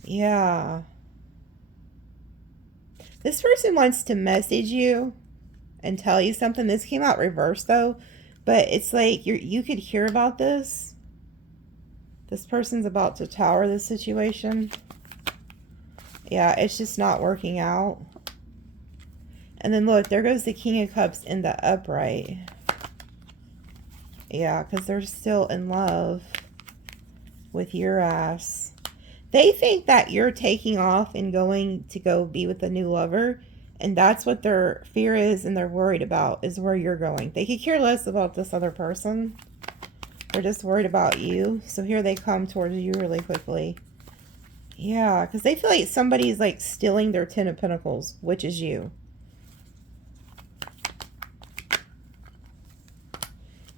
Yeah. This person wants to message you and tell you something. This came out reversed though, but it's like you could hear about this. This person's about to tower this situation. Yeah, it's just not working out. And then look, there goes the King of Cups in the upright. Yeah, because they're still in love with your ass. They think that you're taking off and going to go be with a new lover. And that's what their fear is and they're worried about, is where you're going. They could care less about this other person. They're just worried about you. So here they come towards you really quickly. Yeah, because they feel like somebody's like stealing their 10 of Pentacles, which is you.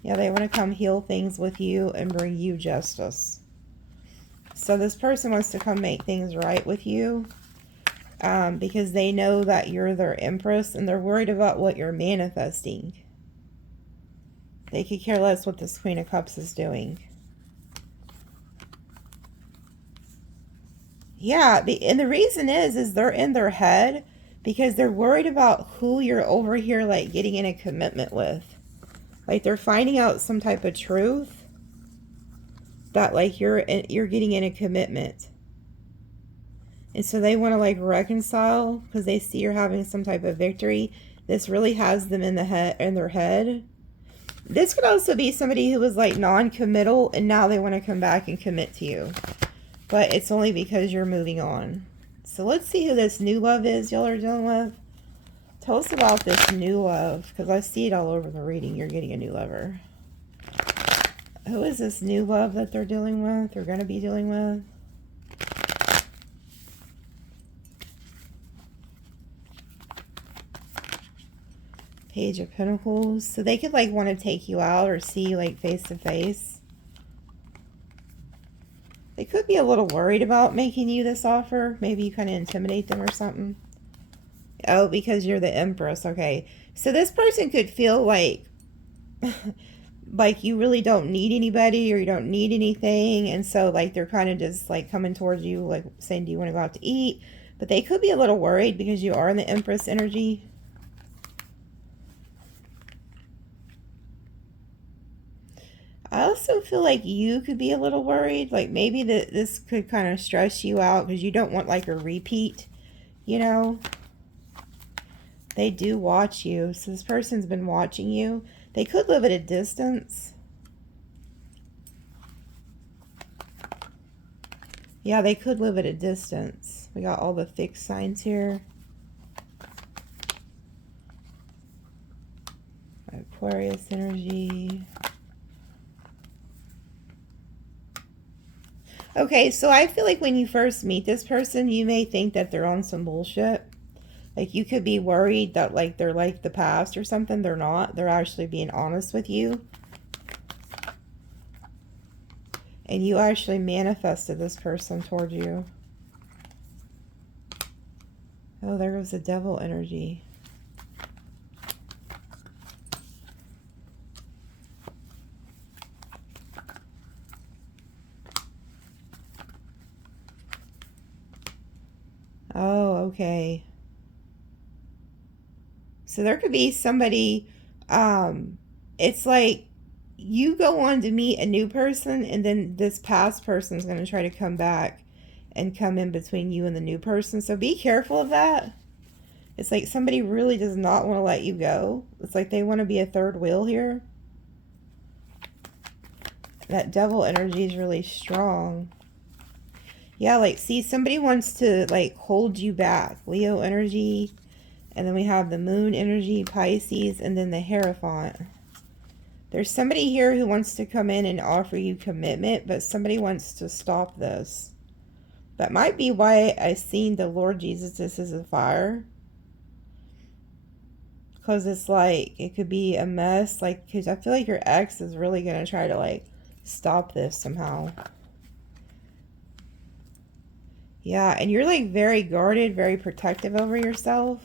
Yeah, they want to come heal things with you and bring you justice. So this person wants to come make things right with you because they know that you're their Empress and they're worried about what you're manifesting. They could care less what this Queen of Cups is doing. Yeah, and the reason is they're in their head because they're worried about who you're over here like getting in a commitment with. Like they're finding out some type of truth that like you're getting in a commitment. And so they want to like reconcile because they see you're having some type of victory. This really has them in their head. This could also be somebody who was like non-committal and now they want to come back and commit to you. But it's only because you're moving on. So let's see who this new love is y'all are dealing with. Tell us about this new love, because I see it all over the reading. You're getting a new lover. Who is this new love that they're dealing with, or going to be dealing with? Page of Pentacles. So they could like want to take you out or see you like face to face. They could be a little worried about making you this offer. Maybe you kind of intimidate them or something. Oh, because you're the Empress. Okay. So this person could feel like like you really don't need anybody or you don't need anything. And so like they're kind of just like coming towards you like saying, do you want to go out to eat? But they could be a little worried because you are in the Empress energy. I also feel like you could be a little worried. Like maybe this could kind of stress you out because you don't want like a repeat, you know. They do watch you. So this person's been watching you. They could live at a distance. Yeah, they could live at a distance. We got all the fixed signs here. Aquarius energy. Okay, so I feel like when you first meet this person, you may think that they're on some bullshit. Like you could be worried that like they're like the past or something. They're not. They're actually being honest with you. And you actually manifested this person toward you. Oh, there goes the Devil energy. Oh, okay. So there could be somebody, it's like you go on to meet a new person and then this past person is going to try to come back and come in between you and the new person. So be careful of that. It's like somebody really does not want to let you go. It's like they want to be a third wheel here. That Devil energy is really strong. Yeah, like, see, somebody wants to, like, hold you back. Leo energy. And then we have the Moon energy, Pisces, and then the Hierophant. There's somebody here who wants to come in and offer you commitment, but somebody wants to stop this. That might be why I seen the Lord Jesus, this is a fire. Because it's like, it could be a mess. Like, because I feel like your ex is really going to try to, like, stop this somehow. Yeah, and you're like very guarded, very protective over yourself.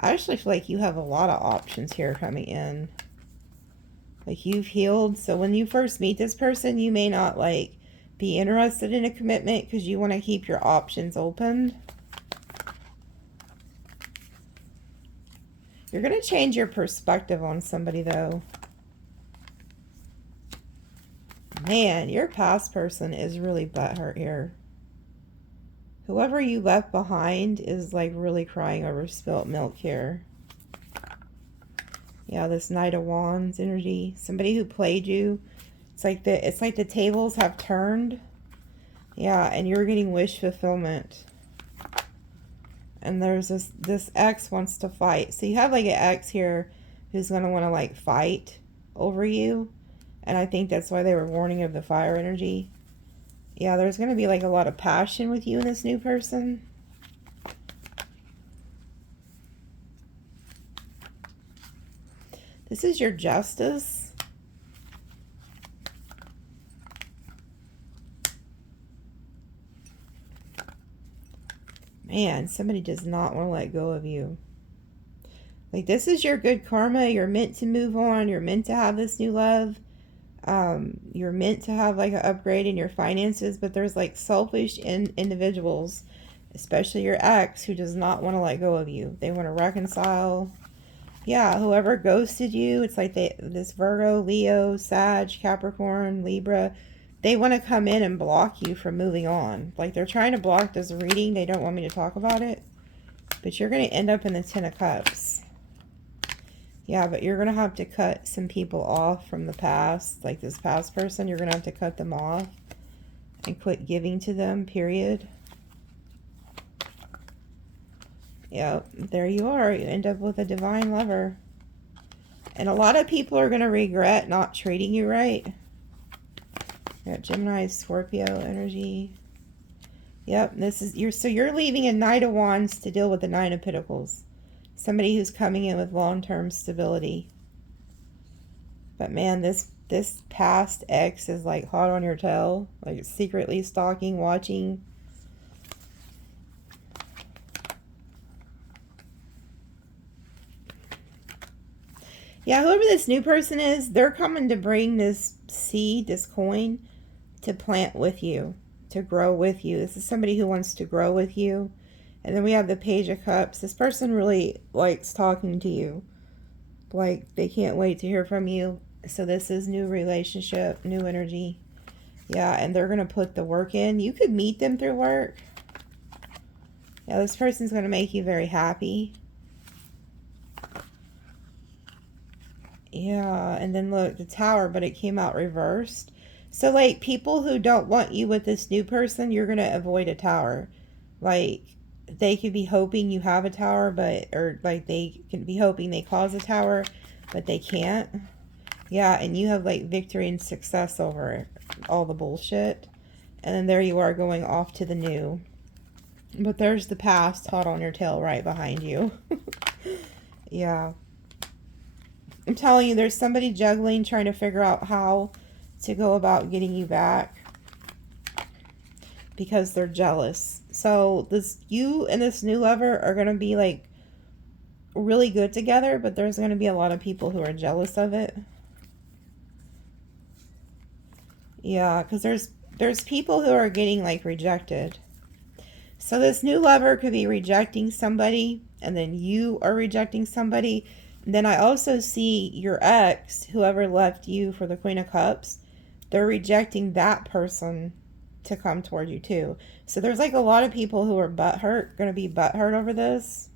I actually feel like you have a lot of options here coming in. Like you've healed, so when you first meet this person, you may not like be interested in a commitment because you want to keep your options open. You're going to change your perspective on somebody though. Man, your past person is really butthurt here. Whoever you left behind is like really crying over spilt milk here. Yeah, this Knight of Wands energy. Somebody who played you. It's like the tables have turned. Yeah, and you're getting wish fulfillment. And there's this ex wants to fight. So you have like an ex here who's gonna want to like fight over you. And I think that's why they were warning of the fire energy. Yeah, there's gonna be like a lot of passion with you and this new person. This is your justice. Man, somebody does not want to let go of you. Like, this is your good karma. You're meant to move on. You're meant to have this new love. You're meant to have like an upgrade in your finances, but there's like selfish individuals, especially your ex, who does not want to let go of you. They want to reconcile. Yeah, whoever ghosted you, it's like this Virgo, Leo, Sag, Capricorn, Libra, they want to come in and block you from moving on. Like they're trying to block this reading. They don't want me to talk about it. But you're going to end up in the Ten of Cups. Yeah, but you're going to have to cut some people off from the past. Like this past person, you're going to have to cut them off and quit giving to them, period. Yep, there you are. You end up with a divine lover. And a lot of people are going to regret not treating you right. You got Gemini, Scorpio energy. Yep, so you're leaving a Knight of Wands to deal with the Nine of Pentacles. Somebody who's coming in with long-term stability. But man, this past ex is like hot on your tail. Like secretly stalking, watching. Yeah, whoever this new person is, they're coming to bring this seed, this coin, to plant with you, to grow with you. This is somebody who wants to grow with you. And then we have the Page of Cups. This person really likes talking to you. Like, they can't wait to hear from you. So this is new relationship, new energy. Yeah, and they're going to put the work in. You could meet them through work. Yeah, this person's going to make you very happy. Yeah, and then look, the Tower, but it came out reversed. So, like, people who don't want you with this new person, you're going to avoid a Tower. Like, they could be hoping you have a Tower, but, or, like, they can be hoping they cause a Tower, but they can't. Yeah, and you have, like, victory and success over all the bullshit. And then there you are going off to the new. But there's the past hot on your tail right behind you. Yeah. I'm telling you, there's somebody juggling, trying to figure out how to go about getting you back. Because they're jealous. So you and this new lover are going to be like really good together, but there's going to be a lot of people who are jealous of it. Yeah, because there's people who are getting like rejected. So this new lover could be rejecting somebody, and then you are rejecting somebody. And then I also see your ex, whoever left you for the Queen of Cups, they're rejecting that person to come toward you too. So there's like a lot of people who are going to be butthurt over this.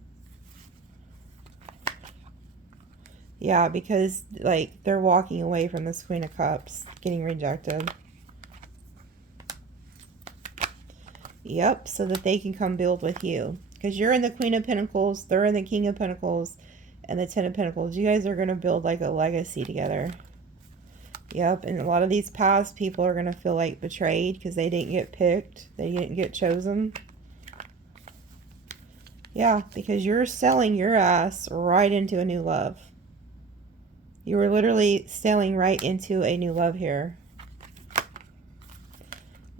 Yeah, because like they're walking away from this Queen of Cups, getting rejected. Yep, so that they can come build with you. Because you're in the Queen of Pentacles, they're in the King of Pentacles, and the Ten of Pentacles. You guys are going to build like a legacy together. Yep, and a lot of these past people are going to feel like betrayed because they didn't get picked. They didn't get chosen. Yeah, because you're selling your ass right into a new love. You were literally selling right into a new love here.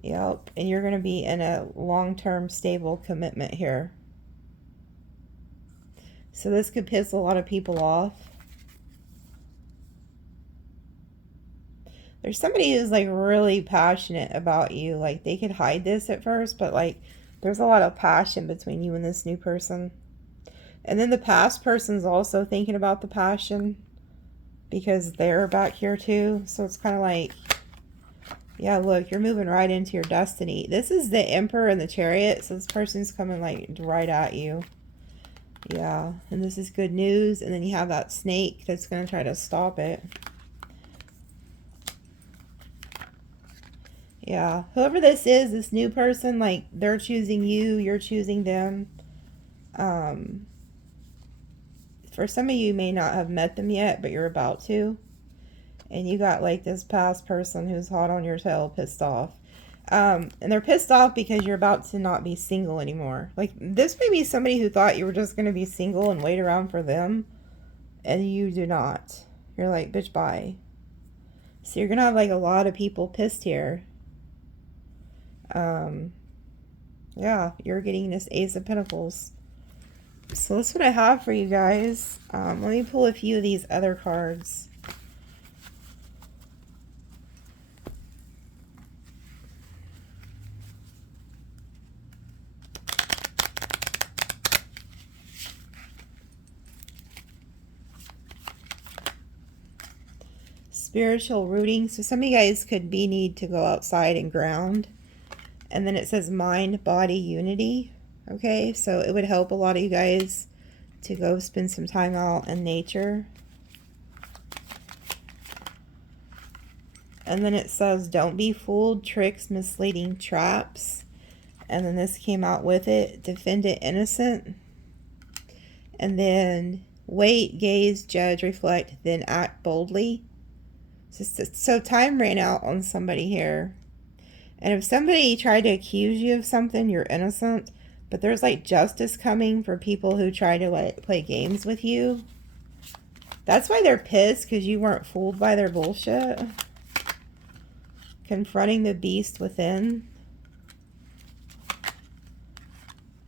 Yep. And you're going to be in a long-term stable commitment here. So this could piss a lot of people off. There's somebody who's like really passionate about you. Like they could hide this at first, but like there's a lot of passion between you and this new person. And then the past person's also thinking about the passion because they're back here too. So it's kind of like, yeah, look, you're moving right into your destiny. This is the Emperor and the Chariot. So this person's coming like right at you. Yeah, and this is good news. And then you have that snake that's going to try to stop it. Yeah, whoever this is, this new person, like, they're choosing you, you're choosing them. For some of you may not have met them yet, but you're about to. And you got, like, this past person who's hot on your tail, pissed off. And they're pissed off because you're about to not be single anymore. Like, this may be somebody who thought you were just going to be single and wait around for them. And you do not. You're like, bitch, bye. So you're going to have, like, a lot of people pissed here. Yeah, you're getting this Ace of Pentacles. So that's what I have for you guys. Let me pull a few of these other cards. Spiritual rooting. So some of you guys could need to go outside and ground. And then it says mind, body, unity. Okay, so it would help a lot of you guys to go spend some time out in nature. And then it says don't be fooled, tricks, misleading, traps. And then this came out with it, defend it innocent. And then wait, gaze, judge, reflect, then act boldly. So time ran out on somebody here. And if somebody tried to accuse you of something, you're innocent. But there's like justice coming for people who try to like play games with you. That's why they're pissed, because you weren't fooled by their bullshit. Confronting the beast within.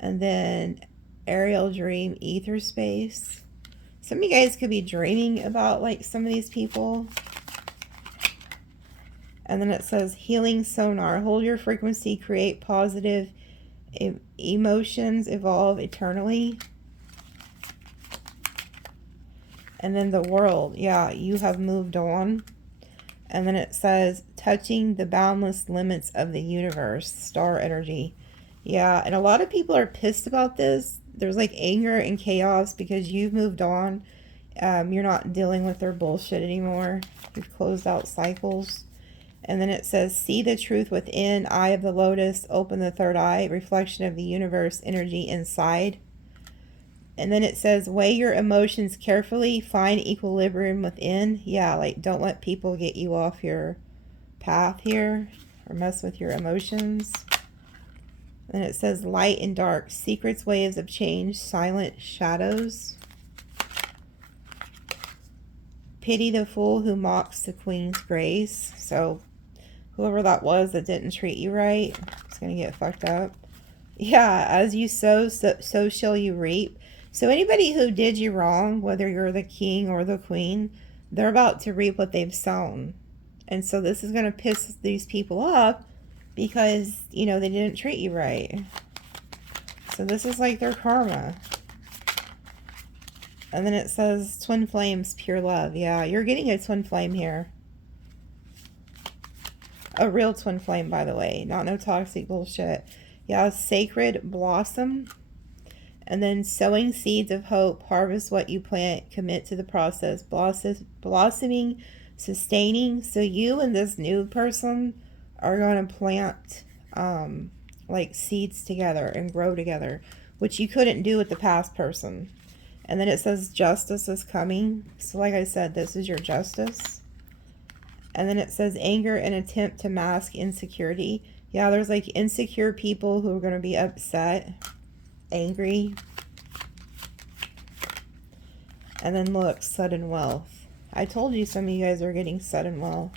And then aerial dream, ether space. Some of you guys could be dreaming about like some of these people. And then it says healing sonar. Hold your frequency, create positive emotions, evolve eternally. And then the world. Yeah, you have moved on. And then it says touching the boundless limits of the universe. Star energy. Yeah, and a lot of people are pissed about this. There's like anger and chaos because you've moved on. You're not dealing with their bullshit anymore. You've closed out cycles. And then it says, see the truth within, eye of the lotus, open the third eye, reflection of the universe, energy inside. And then it says, weigh your emotions carefully, find equilibrium within. Yeah, like don't let people get you off your path here or mess with your emotions. And it says, light and dark, secrets, waves of change, silent shadows. Pity the fool who mocks the queen's grace. So whoever that was that didn't treat you right, it's going to get fucked up. Yeah, as you sow, so shall you reap. So anybody who did you wrong, whether you're the king or the queen, they're about to reap what they've sown. And so this is going to piss these people off because, you know, they didn't treat you right. So this is like their karma. And then it says twin flames, pure love. Yeah, you're getting a twin flame here. A real twin flame, by the way. Not no toxic bullshit. Yeah, sacred blossom. And then sowing seeds of hope. Harvest what you plant. Commit to the process. Blossoming, sustaining. So you and this new person are going to plant like seeds together and grow together, which you couldn't do with the past person. And then it says justice is coming. So like I said, this is your justice. And then it says anger and attempt to mask insecurity. Yeah, there's like insecure people who are going to be upset, angry. And then look, sudden wealth. I told you some of you guys are getting sudden wealth.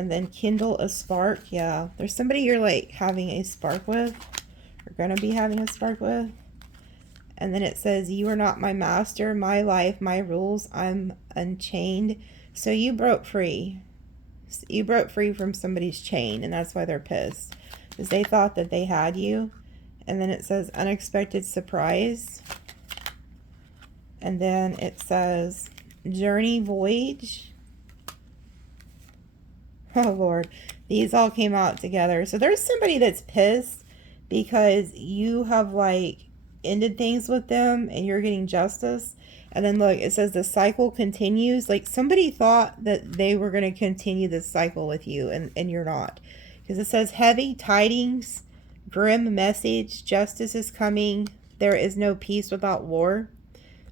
And then kindle a spark. Yeah, there's somebody you're like having a spark with, or gonna be having a spark with. And then it says, you are not my master, my life, my rules. I'm unchained. So you broke free. You broke free from somebody's chain, and that's why they're pissed, because they thought that they had you. And then it says unexpected surprise. And then it says journey voyage. Oh Lord, these all came out together. So there's somebody that's pissed because you have like ended things with them and you're getting justice. And then look, it says the cycle continues. Like somebody thought that they were going to continue this cycle with you, and you're not. Because it says heavy tidings, grim message, justice is coming. There is no peace without war.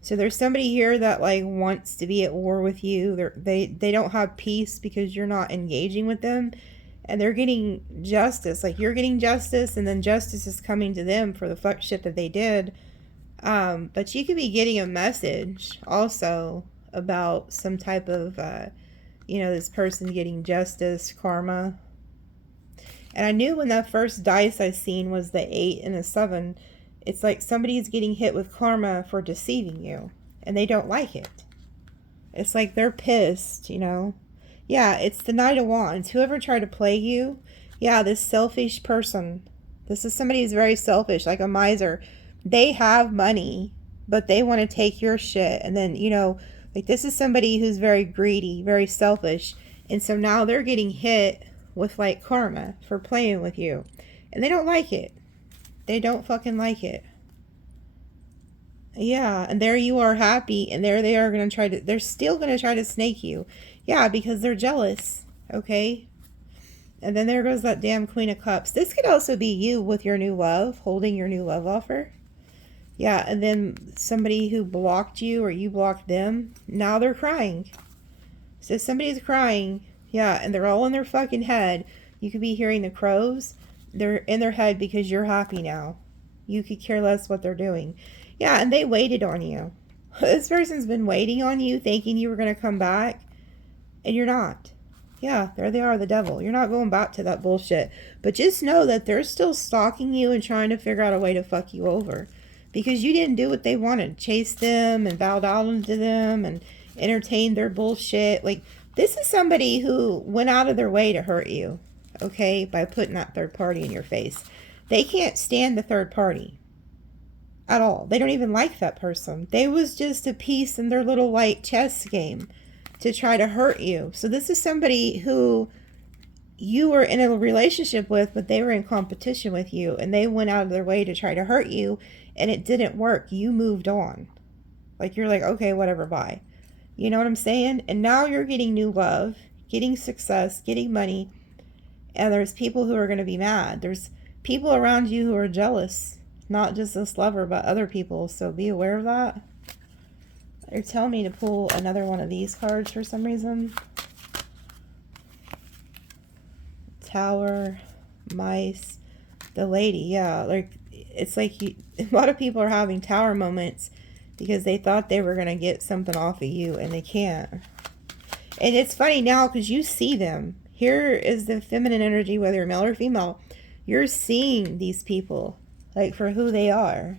So there's somebody here that like wants to be at war with you. They don't have peace because you're not engaging with them. And they're getting justice. Like you're getting justice, and then justice is coming to them for the fuck shit that they did. But you could be getting a message also about some type of, this person getting justice, karma. And I knew when that first dice I seen was the 8 and a 7, it's like somebody's getting hit with karma for deceiving you, and they don't like it. It's like they're pissed, Yeah, it's the Knight of Wands. Whoever tried to play you, yeah, this selfish person. This is somebody who's very selfish, like a miser. They have money, but they want to take your shit. And then, like this is somebody who's very greedy, very selfish. And so now they're getting hit with like karma for playing with you. And they don't like it. They don't fucking like it. Yeah, and there you are happy, and there they are going to they're still going to try to snake you. Yeah, because they're jealous, okay? And then there goes that damn Queen of Cups. This could also be you with your new love, holding your new love offer. Yeah, and then somebody who blocked you or you blocked them, now they're crying. So somebody's crying, yeah, and they're all in their fucking head. You could be hearing the crows. They're in their head because you're happy now. You could care less what they're doing. Yeah, and they waited on you. This person's been waiting on you, thinking you were going to come back, and you're not. Yeah, there they are, the devil. You're not going back to that bullshit. But just know that they're still stalking you and trying to figure out a way to fuck you over. Because you didn't do what they wanted. Chase them and bow down to them and entertain their bullshit. Like, this is somebody who went out of their way to hurt you, okay, by putting that third party in your face. They can't stand the third party at all. They don't even like that person. They was just a piece in their little light chess game to try to hurt you. So this is somebody who you were in a relationship with, but they were in competition with you, and they went out of their way to try to hurt you, and it didn't work. You moved on. Like, you're like, okay, whatever, bye. You know what I'm saying? And now you're getting new love, getting success, getting money, and there's people who are going to be mad. There's people around you who are jealous, not just this lover, but other people, so be aware of that. They're telling me to pull another one of these cards for some reason. Tower, mice, the lady. Yeah, like it's like a lot of people are having tower moments because they thought they were going to get something off of you, and they can't. And it's funny now because you see them. Here is the feminine energy, whether you're male or female. You're seeing these people like for who they are.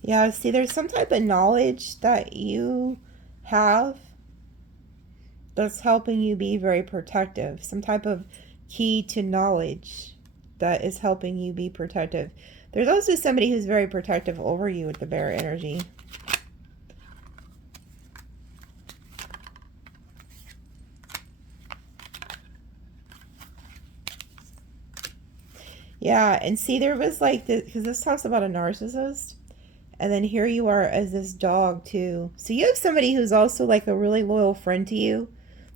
Yeah, see, there's some type of knowledge that you have that's helping you be very protective. Some type of key to knowledge that is helping you be protective. There's also somebody who's very protective over you with the bear energy. Yeah, and see, there was like this, because this talks about a narcissist. And then here you are as this dog too. So you have somebody who's also like a really loyal friend to you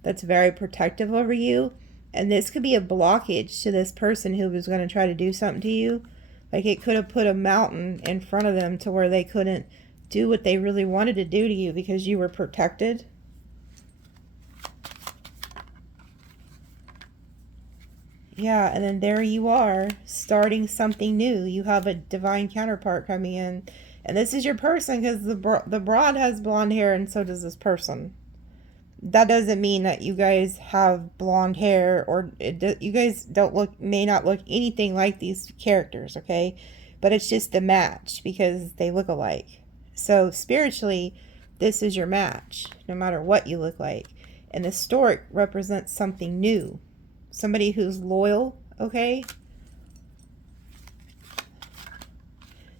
that's very protective over you. And this could be a blockage to this person who was going to try to do something to you. Like it could have put a mountain in front of them to where they couldn't do what they really wanted to do to you because you were protected. Yeah, and then there you are, starting something new. You have a divine counterpart coming in. And this is your person, because the broad has blonde hair, and so does this person. That doesn't mean that you guys have blonde hair, or you guys may not look anything like these characters, okay? But it's just a match because they look alike. So spiritually, this is your match, no matter what you look like. And the stork represents something new, somebody who's loyal, okay?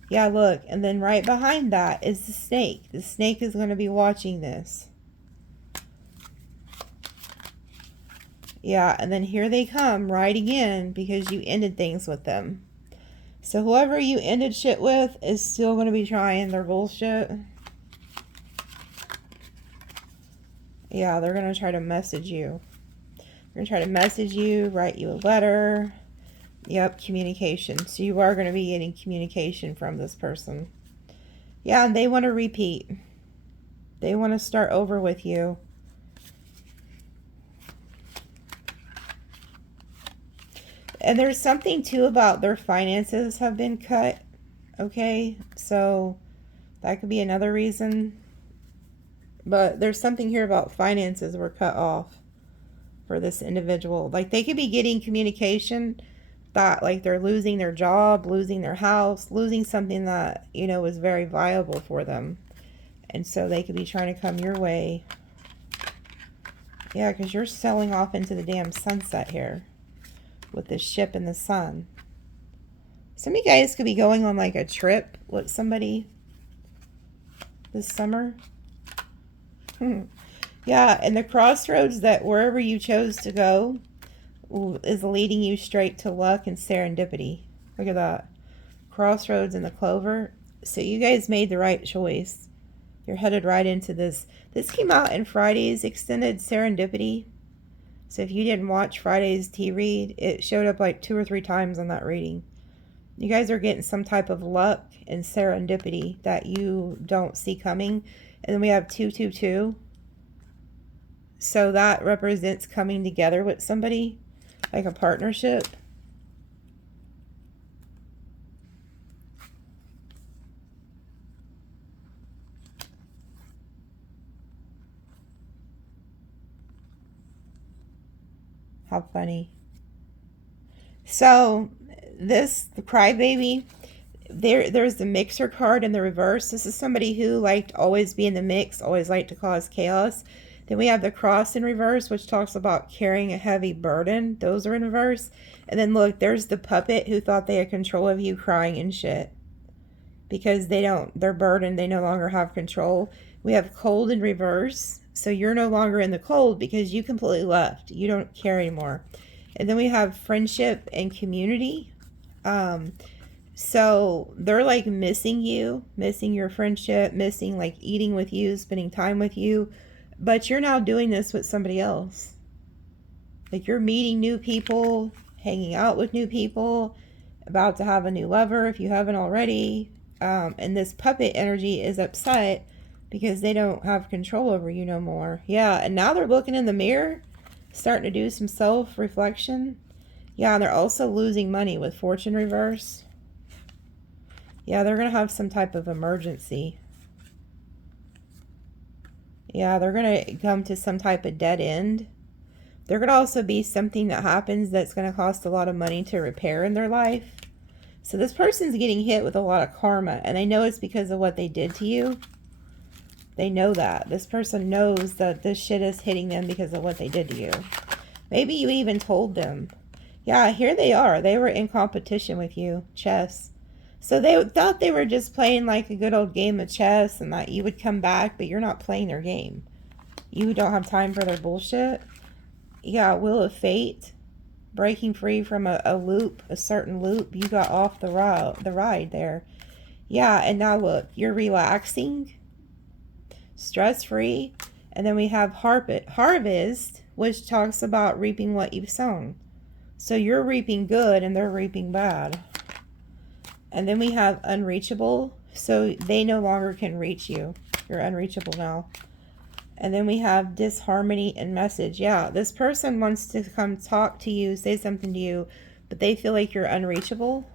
Yeah, look, and then right behind that is the snake. The snake is going to be watching this. Yeah, and then here they come right again because you ended things with them. So whoever you ended shit with is still going to be trying their bullshit. Yeah, they're going to try to message you. They're going to try to message you, write you a letter. Yep, communication. So you are going to be getting communication from this person. Yeah, and they want to repeat. They want to start over with you. And there's something too about their finances have been cut. Okay, so that could be another reason. But there's something here about finances were cut off for this individual. Like they could be getting communication that like they're losing their job, losing their house, losing something that, you know, is very viable for them. And so they could be trying to come your way. Yeah, because you're sailing off into the damn sunset here with this ship in the sun. Some of you guys could be going on like a trip with somebody this summer. Yeah, and the crossroads, that wherever you chose to go is leading you straight to luck and serendipity. Look at that. Crossroads and the clover. So you guys made the right choice. You're headed right into this. This came out in Friday's extended serendipity. So if you didn't watch Friday's tea read, it showed up like 2 or 3 times on that reading. You guys are getting some type of luck and serendipity that you don't see coming. And then we have 222. So that represents coming together with somebody, like a partnership. How funny. So this, the crybaby, there's the mixer card in the reverse. This is somebody who liked to always be in the mix, always liked to cause chaos. Then we have the cross in reverse, which talks about carrying a heavy burden. Those are in reverse. And then look, there's the puppet who thought they had control of you, crying and shit. Because they're burdened, they no longer have control. We have cold in reverse. So you're no longer in the cold because you completely left. You don't care anymore. And then we have friendship and community. So they're like missing you, missing your friendship, missing like eating with you, spending time with you. But you're now doing this with somebody else. Like you're meeting new people, hanging out with new people, about to have a new lover if you haven't already. And this puppet energy is upset because they don't have control over you no more. Yeah, and now they're looking in the mirror, starting to do some self-reflection. Yeah, and they're also losing money with fortune reverse. Yeah, they're going to have some type of emergency. Yeah, they're going to come to some type of dead end. There could also be something that happens that's going to cost a lot of money to repair in their life. So this person's getting hit with a lot of karma, and they know it's because of what they did to you. They know that. This person knows that this shit is hitting them because of what they did to you. Maybe you even told them. Yeah, here they are. They were in competition with you. Chess. So they thought they were just playing like a good old game of chess and that you would come back, but you're not playing their game. You don't have time for their bullshit. Yeah, Wheel of Fate. Breaking free from a loop, a certain loop. You got off the ride there. Yeah, and now look, you're relaxing, stress-free. And then we have harvest, which talks about reaping what you've sown. So you're reaping good and they're reaping bad. And then we have unreachable. So they no longer can reach you. You're unreachable now. And then we have disharmony and message. Yeah, this person wants to come talk to you, say something to you, but they feel like you're unreachable.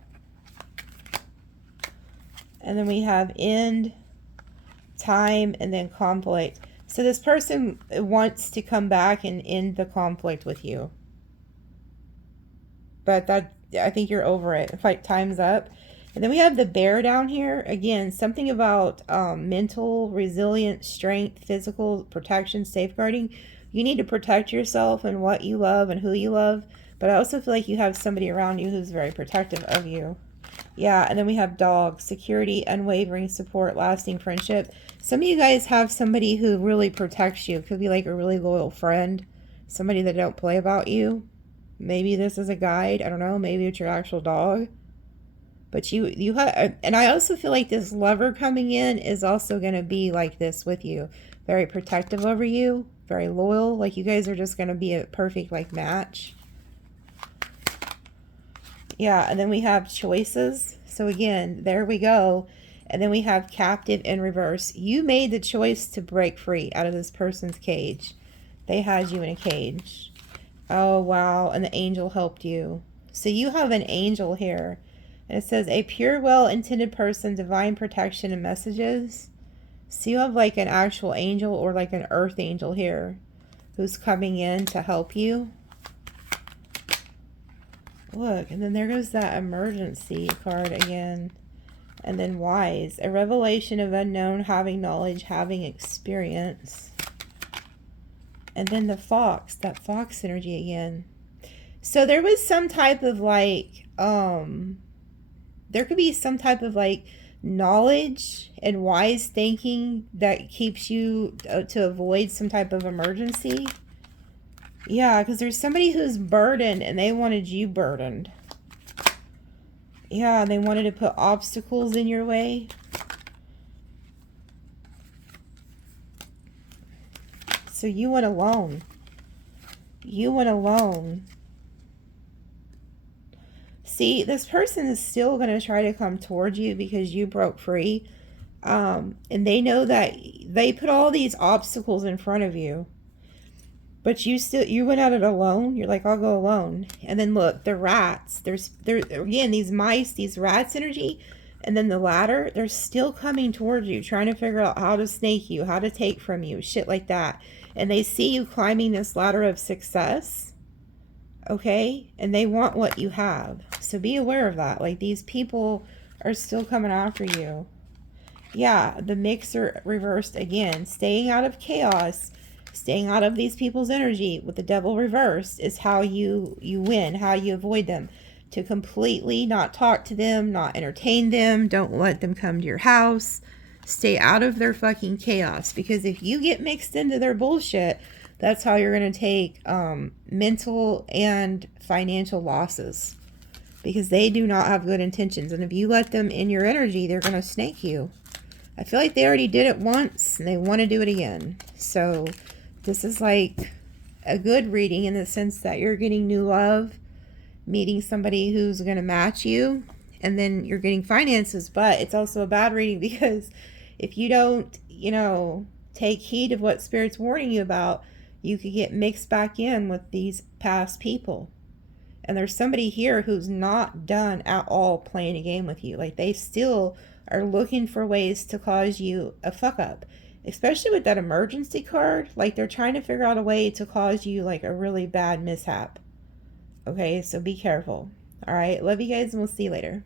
And then we have end, time, and then conflict. So this person wants to come back and end the conflict with you. But that, I think you're over it. It's like time's up. And then we have the bear down here. Again, something about mental resilience, strength, physical protection, safeguarding. You need to protect yourself and what you love and who you love. But I also feel like you have somebody around you who's very protective of you. Yeah, and then we have dog, security, unwavering support, lasting friendship. Some of you guys have somebody who really protects you. It could be like a really loyal friend, somebody that don't play about you. Maybe this is a guide. I don't know. Maybe it's your actual dog. But you have, and I also feel like this lover coming in is also going to be like this with you. Very protective over you, very loyal. Like you guys are just going to be a perfect like match. Yeah, and then we have choices. So again, there we go. And then we have captive in reverse. You made the choice to break free out of this person's cage. They had you in a cage. Oh, wow. And the angel helped you. So you have an angel here. And it says, a pure, well-intended person, divine protection and messages. So you have like an actual angel or like an earth angel here who's coming in to help you. Look, and then there goes that emergency card again. And then wise, a revelation of unknown, having knowledge, having experience. And then the fox, that fox energy again. So there was some type of like, there could be some type of like knowledge and wise thinking that keeps you to avoid some type of emergency. Yeah, because there's somebody who's burdened and they wanted you burdened. Yeah, they wanted to put obstacles in your way. So you went alone. You went alone. See, this person is still going to try to come towards you because you broke free. And they know that they put all these obstacles in front of you. But you went at it alone. You're like, I'll go alone. And then look, the rats. There's again, these mice, these rats energy. And then the ladder, they're still coming towards you, trying to figure out how to snake you, how to take from you, shit like that. And they see you climbing this ladder of success. Okay? And they want what you have. So be aware of that. Like, these people are still coming after you. Yeah, the mixer reversed again. Staying out of chaos. Staying out of these people's energy with the devil reversed is how you win, how you avoid them. To completely not talk to them, not entertain them, don't let them come to your house. Stay out of their fucking chaos. Because if you get mixed into their bullshit, that's how you're going to take mental and financial losses. Because they do not have good intentions. And if you let them in your energy, they're going to snake you. I feel like they already did it once and they want to do it again. So this is like a good reading in the sense that you're getting new love, meeting somebody who's going to match you, and then you're getting finances. But it's also a bad reading because if you don't, take heed of what Spirit's warning you about, you could get mixed back in with these past people. And there's somebody here who's not done at all playing a game with you. Like, they still are looking for ways to cause you a fuck up. Especially with that emergency card, like they're trying to figure out a way to cause you like a really bad mishap. Okay, so be careful. All right, love you guys and we'll see you later.